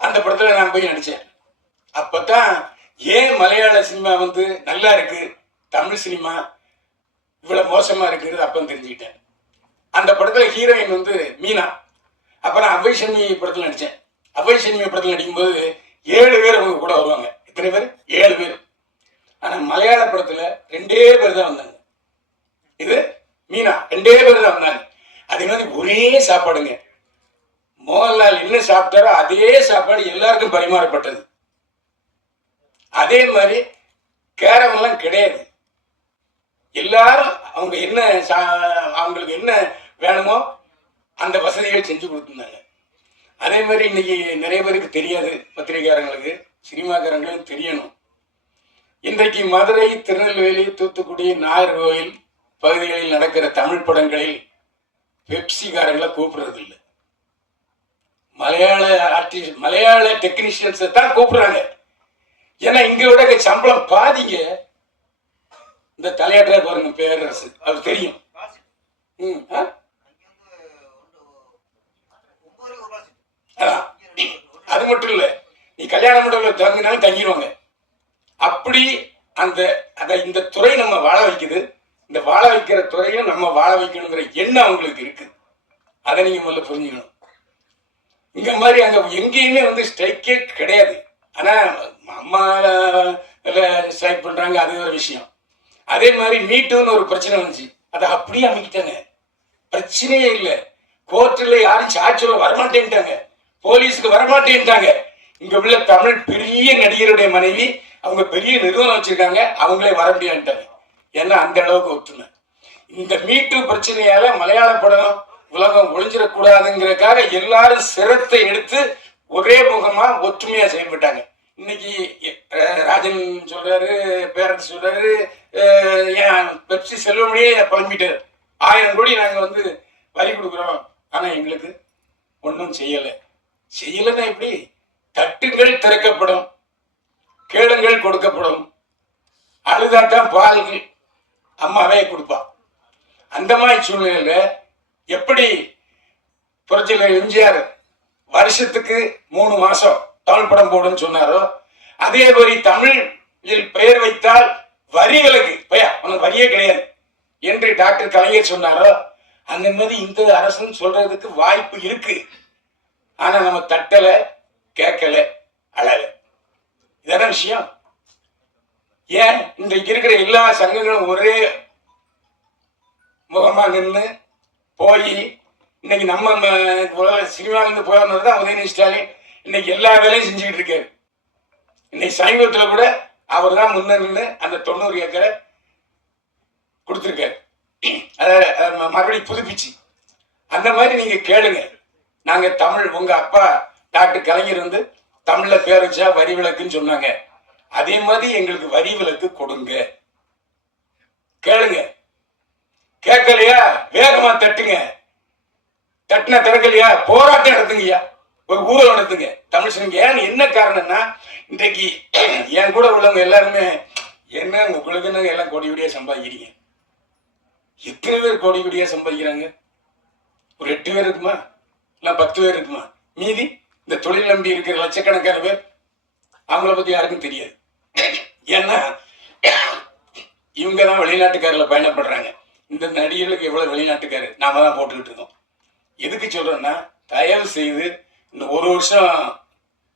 அந்த படத்துல நான் போய் நடித்தேன். அப்பதான் ஏன் மலையாள சினிமா வந்து நல்லா இருக்கு, தமிழ் சினிமா இவ்வளவு மோசமா இருக்குறது அப்ப தெரிஞ்சுக்கிட்டேன். அந்த படத்துல ஹீரோயின் வந்து மீனா. அப்புறம் அவ்வை சண்மி படத்துல நடித்தேன். அவ்வை சண்மி படத்துல நடிக்கும்போது 7 பேர் அவங்க கூட வருவாங்க. எத்தனை பேர்? 7 பேர். ஆனா மலையாள படத்துல 2 பேர் தான் வந்தாங்க. இது மீனா 2 பேர் தான் வந்தாங்க. அதே மாதிரி ஒரே சாப்பாடுங்க. மோகன்லால் என்ன சாப்பிட்டாரோ அதே சாப்பாடு எல்லாருக்கும் பரிமாறப்பட்டது. அதே மாதிரி கேரமெல்லாம் கிடையாது. எல்லாரும் அவங்க என்ன அவங்களுக்கு என்ன வேணுமோ அந்த வசதிகள் செஞ்சு கொடுத்துருந்தாங்க. அதே மாதிரி இன்னைக்கு நிறைய பேருக்கு தெரியாது, பத்திரிகையாளர்களுக்கு சினிமாக்காரங்களும் தெரியணும். இன்றைக்கு மதுரை, திருநெல்வேலி, தூத்துக்குடி, நாகர்கோவில் பகுதிகளில் நடக்கிற தமிழ் படங்களில் பெப்சிக்காரங்களை கூப்பிடுறது இல்லை. மலையாள ஆர்டிஸ்ட், மலையாள டெக்னீஷியன்ஸை தான் கூப்பிடுறாங்க. ஏன்னா இங்க விட சம்பளம் பாதிங்க. இந்த தலையாற்ற பாருங்க பேரரசு, அது தெரியும். அது மட்டும் இல்ல, நீ கல்யாண மண்டபத்தில் தங்கினாலும் தங்கிடுவாங்க. அப்படி இந்த துறை நம்ம வாழ வைக்குது. இந்த வாழ வைக்கிற துறையும் நம்ம வாழ வைக்கணுங்கிற எண்ணம் அவங்களுக்கு இருக்கு. அதை நீங்க முதல்ல புரிஞ்சுக்கணும். இங்க மாதிரி அங்க எங்கேயுமே வந்து ஸ்ட்ரைக்கே கிடையாது. ஆனா அம்மா ஸ்ட்ரைக் பண்றாங்க, அது ஒரு விஷயம். அதே மாதிரி மீட்டுன்னு ஒரு பிரச்சனை வந்துச்சு, அதை அப்படியே அமைக்கிட்டாங்க. பிரச்சனையே இல்லை. கோர்ட்டில் யாரும் சாட்சியில் வரமாட்டேன்ட்டாங்க, போலீஸுக்கு வரமாட்டேன்ட்டாங்க. இங்க உள்ள தமிழ் பெரிய நடிகருடைய மனைவி, அவங்க பெரிய நிறுவனம் வச்சிருக்காங்க, அவங்களே வர முடியாதுட்டாங்க. ஏன்னா அந்த அளவுக்கு ஒத்துமை. இந்த மீட்டு பிரச்சனையால மலையாள படம் உலகம் ஒழிஞ்சிடக்கூடாதுங்கிறதுக்காக எல்லாரும் சிரத்தை எடுத்து ஒரே முகமா ஒற்றுமையா செயல்பட்டாங்க. இன்னைக்கு ராஜன் சொல்றாரு, பேரரசு சொல்றாரு, ஏன் பெப்சி செல்வமணியே புலம்பிட்டாரு, 1000 கோடி நாங்க வந்து வரி கொடுக்குறோம், ஆனா எங்களுக்கு ஒன்றும் செய்யலைன்னா எப்படி? தட்டுகள் திறக்கப்படும், கேளுங்கள் கொடுக்கப்படும், அழுதாத்தான் பால்கள் அம்மாவே கொடுப்பா. அந்த மாதிரி சூழ்நிலையில எப்படி புரட்சியாளர் எம்ஜிஆர் வருஷத்துக்கு 3 மாசம் தமிழ் படம் போடுன்னு சொன்னாரோ, அதே மாதிரி தமிழில் பெயர் வைத்தால் வரி விலக்கு, உனக்கு வரியே கிடையாது என்று டாக்டர் கலைஞர் சொன்னாரோ, அந்த மாதிரி இந்த அரசுன்னு சொல்றதுக்கு வாய்ப்பு இருக்கு. ஆனா நம்ம தட்டல, கேட்கல, அழல. இதான விஷயம். ஏன் இன்றைக்கு இருக்கிற எல்லா சங்கங்களும் ஒரே முகமா நின்று போய் இன்னைக்கு நம்ம சினிமாவிலிருந்து போறது தான் உதயநிதி ஸ்டாலின் இன்னைக்கு எல்லா வேலையும் செஞ்சுக்கிட்டு இருக்காரு. இன்னைக்கு சமீபத்தில் கூட அவர் தான் முன்ன நின்று அந்த 90 ஏக்கரை கொடுத்துருக்காரு, அதை மறுபடியும் புதுப்பிச்சு. அந்த மாதிரி நீங்க கேளுங்க. நாங்க தமிழ், உங்க அப்பா டாக்டர் கலைஞர் வந்து தமிழ்ல பேர் வச்சா வரி விலக்குன்னு சொன்னாங்க. அதே மாதிரி எங்களுக்கு வரி விலக்கு கொடுங்க. கேளுங்க. கேட்கலையா வேகமா தட்டுங்க. தட்டின திறக்கலையா போராட்டம் நடத்துங்கய்யா, ஒரு ஊழல் நடத்துங்க. தமிழ் சினிமா ஏன் என்ன காரணம்னா, இன்றைக்கு என் கூட உள்ளவங்க எல்லாருமே என்ன உங்களுக்கு என்ன எல்லாம் கோடி கோடியா சம்பாதிக்கிறீங்க. எத்தனை பேர் கோடி கோடியா சம்பாதிக்கிறாங்க? ஒரு 8 பேர் இருக்குமா, இல்லை 10 பேர் இருக்குமா? மீதி இந்த தொழில் நம்பி இருக்கிற லட்சக்கணக்கான பேர், அவங்கள பத்தி யாருக்கும் தெரியாது. ஏன்னா இவங்க தான் வெளிநாட்டுக்காரில் பயணப்படுறாங்க. இந்த நடிகர்களுக்கு எவ்வளவு வெளிநாட்டுக்காரு நாம தான் போட்டுக்கிட்டு இருக்கோம். எதுக்கு சொல்றேன்னா, தயவு செய்து இந்த ஒரு வருஷம்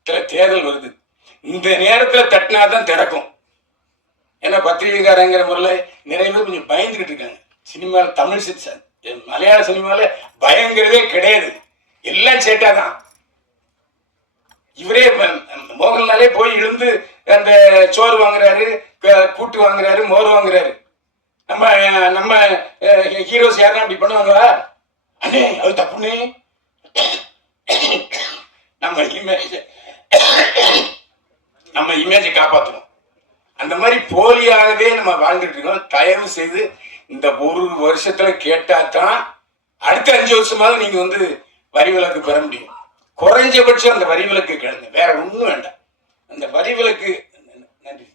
தேர்தல் வருது, இந்த நேரத்துல தட்டினாதான் திறக்கும். ஏன்னா பத்திரிகைக்காரங்கிற முறையில் நிறைய பேர் கொஞ்சம் பயந்துகிட்டு இருக்காங்க. சினிமாவில் தமிழ் மலையாள சினிமாவில் பயங்கிறதே கிடையாது, எல்லாம் சேட்டாதான். இவரே மோகன்லாலே போய் இழுந்து அந்த சோறு வாங்குறாரு, கூட்டு வாங்குறாரு, மோர் வாங்குறாரு. நம்ம நம்ம ஹீரோஸ் யாருன்னா அப்படி பண்ணுவாங்களா? அண்ணே அது தப்புண்ணே. நம்ம இமேஜை காப்பாற்றணும். அந்த மாதிரி போலியாகவே நம்ம வாழ்ந்துட்டு இருக்கோம். தயவு செய்து இந்த ஒரு வருஷத்துல கேட்டாதான் அடுத்த 5 வருஷமாவது நீங்க வந்து வரி விலக்கு பெற முடியும். குறைஞ்சபட்சம் அந்த வரி விலக்கு கேளுங்க, வேற ஒண்ணும் வேண்டாம். அந்த வரி விலக்கு நன்றி.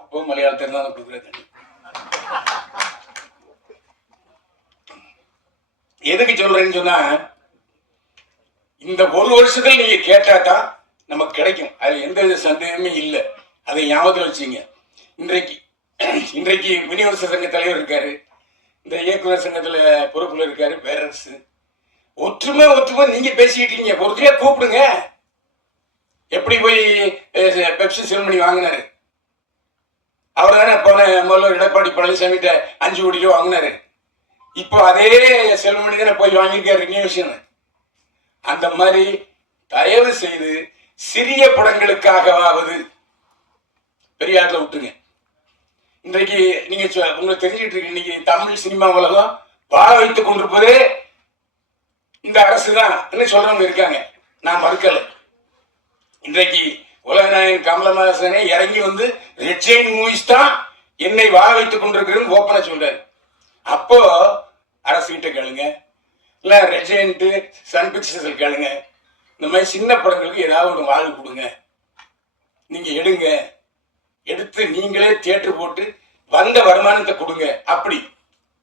அப்போ மலையாளத்தில் தான் கொடுக்குற தண்ணி. எதுக்கு சொல்றேன்னு சொன்னா, இந்த ஒரு வருஷத்துல நீங்க கேட்டாதான் நமக்கு கிடைக்கும். அதுல எந்த வித சந்தேகமே இல்லை. அதை ஞாபகத்தில் வச்சுங்க. இன்றைக்கு விநியோக சங்க தலைவர் இருக்காரு, இந்த இயக்குனர் சங்கத்துல பொறுப்புல இருக்காரு பேரரசு. ஒற்றுமை நீங்க பேசிக்கிட்டீங்க, ஒருத்தையா கூப்பிடுங்க. எப்படி போய் பெப்சி செல்மணி வாங்கினாரு? அவர் தானே போன முதல்வர் எடப்பாடி பழனிசாமிகிட்ட 5 கோடி ரூபா வாங்கினாரு. இப்போ அதே செல்மணி தானே போய் வாங்கியிருக்காரு ரினியூஷன். அந்த மாதிரி தயவு செய்து சிறிய படங்களுக்காகவாவது பெரிய ஆட்ல விட்டுருங்க. இன்றைக்கு நீங்க உங்களுக்கு தெரிஞ்சுட்டு இருக்கு, இன்னைக்கு தமிழ் சினிமா உலகம் வாழ வைத்துக் கொண்டிருப்பதே இந்த அரசு தான் சொல்றவங்க இருக்காங்க, நான் மறுக்கல. இன்றைக்கு உலகநாயகன் கமலஹாசனே இறங்கி வந்து ரெட் ஜெயின் மூவிஸ் தான் என்னை வாழ வைத்துக் கொண்டிருக்கிறேன்னு ஓப்பனா சொல்றாரு. அப்போ அரசு கிட்ட கேளுங்க, இல்ல ரெட் ஜெயின்ட் சன் பிக்சர்ஸ் கேளுங்க. இந்த மாதிரி சின்ன படங்களுக்கு ஏதாவது ஒரு வாழ்வு கொடுங்க, நீங்க எடுங்க, எடுத்து நீங்களே தியேட்டர் போட்டு வந்த வருமானத்தை கொடுங்க. அப்படி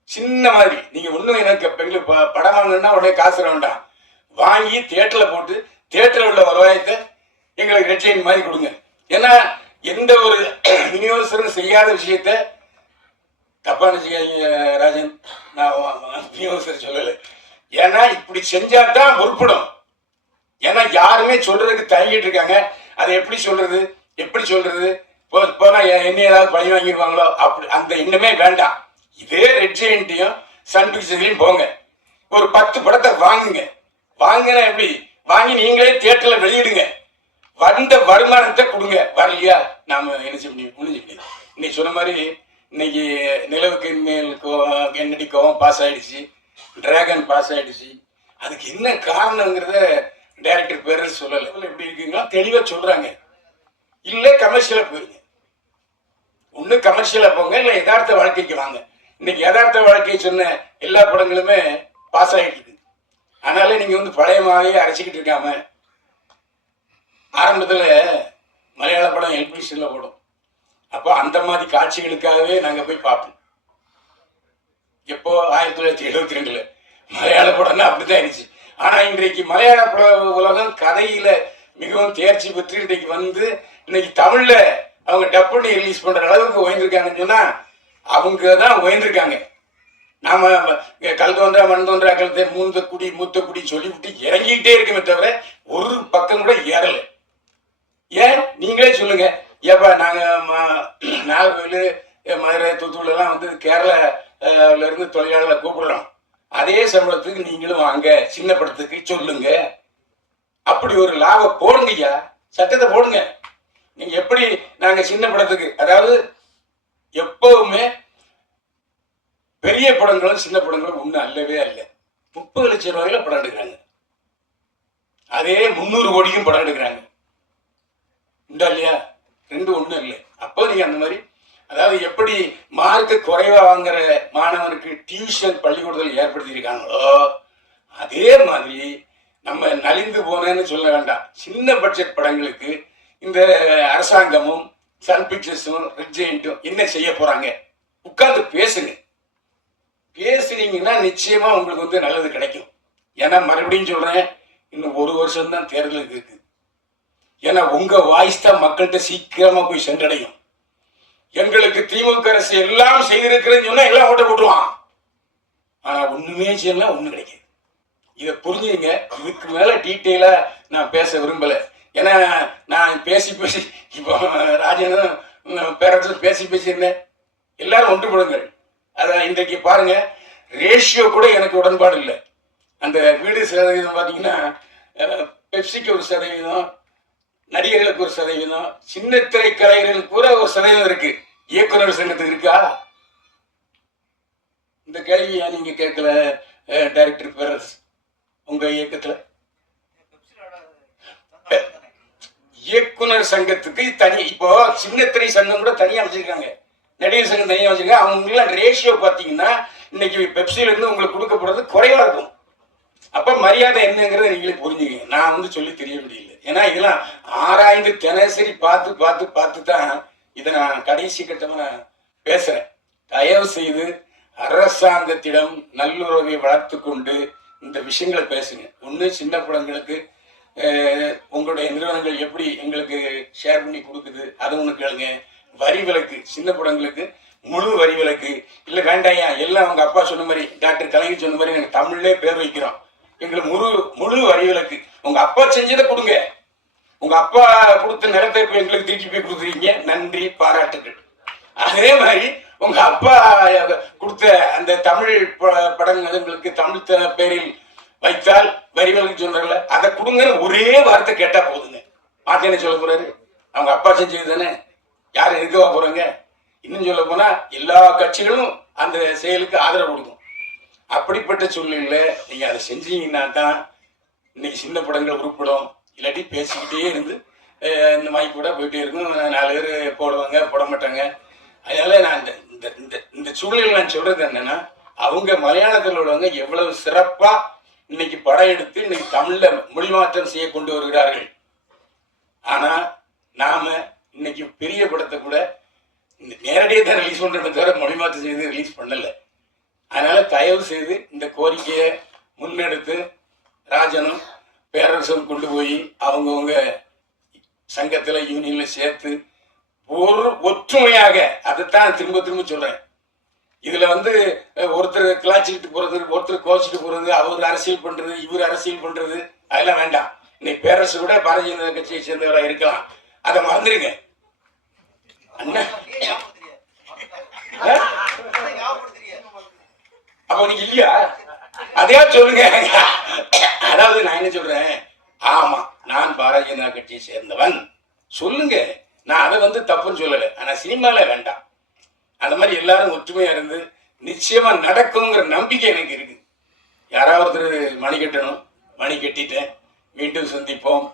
சின்ன மாதிரி நீங்க ஒண்ணும் எனக்கு எங்களுக்கு படம் வாங்கணும்னா உடனே காசு வேண்டாம், வாங்கி தியேட்டர்ல போட்டு தியேட்டர்ல உள்ள வருவாயத்தை எங்களுக்கு ரெட் ஜெயின் மாதிரி கொடுங்க. ஏன்னா எந்த ஒரு விநியோகஸ்தரும் செய்யாத விஷயத்த தப்பா நினைச்சுக்காதீங்க ராஜன், நான் விநியோகஸ்தர் சொல்லலை. ஏன்னா இப்படி செஞ்சாதான் உருப்படும். ஏன்னா யாருமே சொல்றதுக்கு தயங்கிட்டு இருக்காங்க. அதை எப்படி சொல்றது போனா என்ன ஏதாவது பழி வாங்கிடுவாங்களோ, அப்படி அந்த எண்ணமே வேண்டாம். இதே ரெட் ஜெயின்ட்டையும் சன் பிக்சர்ஸ்லையும் போங்க, ஒரு 10 படத்தை வாங்குங்க. வாங்கினா எப்படி வாங்கி நீங்களே தியேட்டர்ல வெளியிடுங்க, வந்த வருமானத்தை கொடுங்க. வரலையா நாம என்ன செய்ய முடியும்? முடிஞ்சு முடியும். இன்னைக்கு சொன்ன மாதிரி இன்னைக்கு நிலவுக்கு மேல் என்னடி கோவம் பாஸ் ஆயிடுச்சு, டிராகன் பாஸ் ஆயிடுச்சு. அதுக்கு என்ன காரணங்கிறத டைரக்டர் பேர் சொல்லலை. எப்படி இருக்குங்களா தெளிவா சொல்றாங்க. இல்ல கமர்ஷியலா போயிருங்க, ஒண்ணு கமர்ஷியலா போங்க, இல்ல யதார்த்த வாழ்க்கைக்கு வாங்க. இன்னைக்கு யதார்த்த வாழ்க்கையை சொன்ன எல்லா படங்களுமே பாஸ் ஆகிட்டு இருக்கு. அதனால நீங்க வந்து பழைய மாதிரியே அரைச்சிக்கிட்டு இருக்காம, ஆரம்பத்துல மலையாள படம் எல்பிசில ஓடும், அப்போ அந்த மாதிரி காட்சிகளுக்காகவே நாங்க போய் பார்ப்போம். எப்போ 1972 மலையாள படம்னா அப்படித்தான் இருந்துச்சு. ஆனா இன்றைக்கு மலையாள பட உலகம் கதையில மிகவும் தேர்ச்சி பெற்று இன்றைக்கு வந்து இன்னைக்கு தமிழ்ல அவங்க டப் பண்ணி ரிலீஸ் பண்ற அளவுக்கு உயர்ந்திருக்காங்கன்னு சொன்னா அவங்க தான் உயர்ந்திருக்காங்க. நாம கல் தோன்றா மண் தோன்றா கழுத்தை மூத்த குடி சொல்லிவிட்டு இறங்கிக்கிட்டே இருக்குமே தவிர ஒரு பக்கம் கூட ஏறல. ஏன் நீங்களே சொல்லுங்க. ஏப்பா நாங்க நாகர்கோவில், மதுரை, தூத்துக்குடி எல்லாம் வந்து கேரளால இருந்து தொழிலாளர்களை கூப்பிடுறோம், அதே சம்பளத்துக்கு நீங்களும் வாங்க, சின்ன படத்துக்கு சொல்லுங்க. அப்படி ஒரு லாபம் போடுங்கய்யா, சட்டத்தை போடுங்க. நீங்க எப்படி நாங்க சின்ன படத்துக்கு, அதாவது எப்பவுமே பெரிய படங்களும் சின்ன படங்களும் ஒண்ணு அல்லவே அல்ல. 30 லட்சம் ரூபாயில படம் எடுக்கிறாங்க. அதே 300 கோடிக்கும் படம் எடுக்கிறாங்க. உண்டா இல்லையா? 2 ஒன்றும் இல்லை. அப்போ நீங்க அந்த மாதிரி, அதாவது எப்படி மார்க்கு குறைவா வாங்குற மாணவனுக்கு டியூஷன் பள்ளிக்கூடத்தில் ஏற்படுத்தியிருக்காங்களோ அதே மாதிரி நம்ம நலிந்து போனேன்னு சொல்ல வேண்டாம். சின்ன பட்ஜெட் படங்களுக்கு இந்த அரசாங்கமும் சன் பிக்சர்ஸும் ரெட் ஜெயண்ட்டும் என்ன செய்ய போறாங்க? உட்கார்ந்து பேசுங்க. பேசுனீங்கன்னா நிச்சயமா உங்களுக்கு வந்து நல்லது கிடைக்கும். ஏன்னா மறுபடியும் சொல்றேன், இன்னும் 1 வருஷம் தான் தேர்தலுக்கு இருக்கு. ஏன்னா உங்க வாய்ஸ் தான் மக்கள்கிட்ட சீக்கிரமா போய் சென்றடையும். எங்களுக்கு திமுக அரசு எல்லாம் செய்திருக்கிறேன்னு சொன்னா எல்லாம் ஓட்ட போட்டுருவான். ஆனா ஒண்ணுமே செய்யலாம், ஒண்ணும் கிடைக்காது. இதை புரிஞ்சுங்க. இதுக்கு மேல டீட்டெயிலா நான் பேச விரும்பல. ஏன்னா நான் பேசி இப்போ ராஜனும் பேரரசும் பேசி இருந்தேன். எல்லாரும் ஒன்றுபடுங்கள். அதான் இன்றைக்கு பாருங்க, ரேஷியோ கூட எனக்கு உடன்பாடு இல்லை. அந்த வீடு சதவீதம் பார்த்தீங்கன்னா பெப்சிக்கு 1%, நடிகர்களுக்கு 1%, சின்ன திரை கலைஞர்களுக்கு கூட 1% இருக்கு. இயக்குனர் சங்கத்துக்கு இருக்கா? இந்த கேள்வியா நீங்க கேட்கல டைரக்டர் பேரரசு? உங்க இயக்கத்துல இயக்குனர் சங்கத்துக்கு தனி, இப்போ சின்ன திரை சங்கம் கூட தனியா வச்சிருக்காங்க, நடிகர் சங்கம் தனியா வச்சிருக்காங்க. அவங்களுக்கு ரேஷியோ பார்த்தீங்கன்னா இன்னைக்கு பெப்சில இருந்து உங்களுக்கு கொடுக்கப்படுறது குறைவா இருக்கும். அப்ப மரியாதை என்னங்கிறத நீங்களே புரிஞ்சுக்கங்க. நான் வந்து சொல்லி தெரிய முடியல. ஏன்னா இதெல்லாம் ஆராய்ந்து தினசரி பார்த்து தான் இதை நான் கடைசி கட்டமா நான் பேசுறேன். தயவு செய்து அரசாங்கத்திடம் நல்லுறவை வளர்த்து கொண்டு இந்த விஷயங்களை பேசுங்க. ஒண்ணு சின்ன படங்களுக்கு உங்களுடைய நிறுவனங்கள் எப்படி எங்களுக்கு ஷேர் பண்ணி கொடுக்குது அதை ஒண்ணு கேளுங்க. வரி விலக்கு, சின்ன படங்களுக்கு முழு வரி விலக்கு இல்ல வேண்டாயா, எல்லாம் அவங்க அப்பா சொன்ன மாதிரி, டாக்டர் கலைஞர் சொன்ன மாதிரி எனக்கு தமிழ்லே பேர் வைக்கிறோம், எங்களுக்கு முழு வரி விலக்கு. உங்க அப்பா செஞ்சதை கொடுங்க. உங்க அப்பா கொடுத்த நிலத்தை இப்ப எங்களுக்கு திருப்பி போய் கொடுத்துருக்கீங்க, நன்றி, பாராட்டுகள். அதே மாதிரி உங்க அப்பா கொடுத்த அந்த தமிழ் படங்களுக்கு தமிழ் பேரில் வைத்தால் வரி விலக்கு சொன்னார்ல, அதை கொடுங்கன்னு ஒரே வார்த்தை கேட்டா போதுங்க. மாத்தேன்னு சொல்ல போறாரு, அவங்க அப்பா செஞ்சது தானே, யாரு இருக்கவா போறாங்க? இன்னும் சொல்ல போனா எல்லா கட்சிகளும் அந்த செயலுக்கு ஆதரவு கொடுக்கும். அப்படிப்பட்ட சூழ்நிலையில நீங்க அதை செஞ்சீங்கன்னா தான் இன்னைக்கு சின்ன படங்கள் உருப்படும். இல்லாட்டி பேசிக்கிட்டே இருந்து இந்த மாதிரி கூட போயிட்டே இருக்கும், 4 பேர் போடுவாங்க, போட மாட்டாங்க. அதனால நான் இந்த சூழ்நிலையில் நான் சொல்றது என்னன்னா, அவங்க மலையாளத்தில் உள்ளவங்க எவ்வளவு சிறப்பா இன்னைக்கு படம் எடுத்து இன்னைக்கு தமிழ்ல மொழிமாற்றம் செய்ய கொண்டு வருகிறார்கள். ஆனா நாம இன்னைக்கு பெரிய படத்தை கூட நேரடியாக தான் ரிலீஸ் பண்றதை தவிர மொழிமாற்றம் செய்து ரிலீஸ் பண்ணல. அதனால தயவு செய்து இந்த கோரிக்கையை முன்னெடுத்து ராஜனும் பேரரசும் கொண்டு போய் அவங்கவுங்க சங்கத்துல யூனியன்ல சேர்த்து ஒரு ஒற்றுமையாக, அதைத்தான் திரும்ப சொல்றேன். இதுல வந்து ஒருத்தர் கிளாச்சிக்கிட்டு போறது, ஒருத்தர் கோச்சிட்டு போறது, அவர் அரசியல் பண்றது, இவர் அரசியல் பண்றது, அதெல்லாம் வேண்டாம். இன்னைக்கு பேரரசு கூட பாரதிய ஜனதா கட்சியை சேர்ந்தவரா இருக்கலாம், அதை மறந்துருங்க. அண்ணா அப்ப நீங்க இல்லையா? அதையா சொல்லுங்க. அதாவது நான் என்ன சொல்றேன், ஆமா நான் பாரதிய ஜனதா கட்சியை சேர்ந்தவன் சொல்லுங்க. நான் அதை வந்து தப்புன்னு சொல்லலை. ஆனா சினிமால வேண்டாம். அந்த மாதிரி எல்லாரும் ஒற்றுமையா இருந்து நிச்சயமா நடக்குங்கிற நம்பிக்கை எனக்கு இருக்கு. யாராவது மணி கட்டணும், மணி கட்டிட்டேன். மீண்டும் சந்திப்போம்.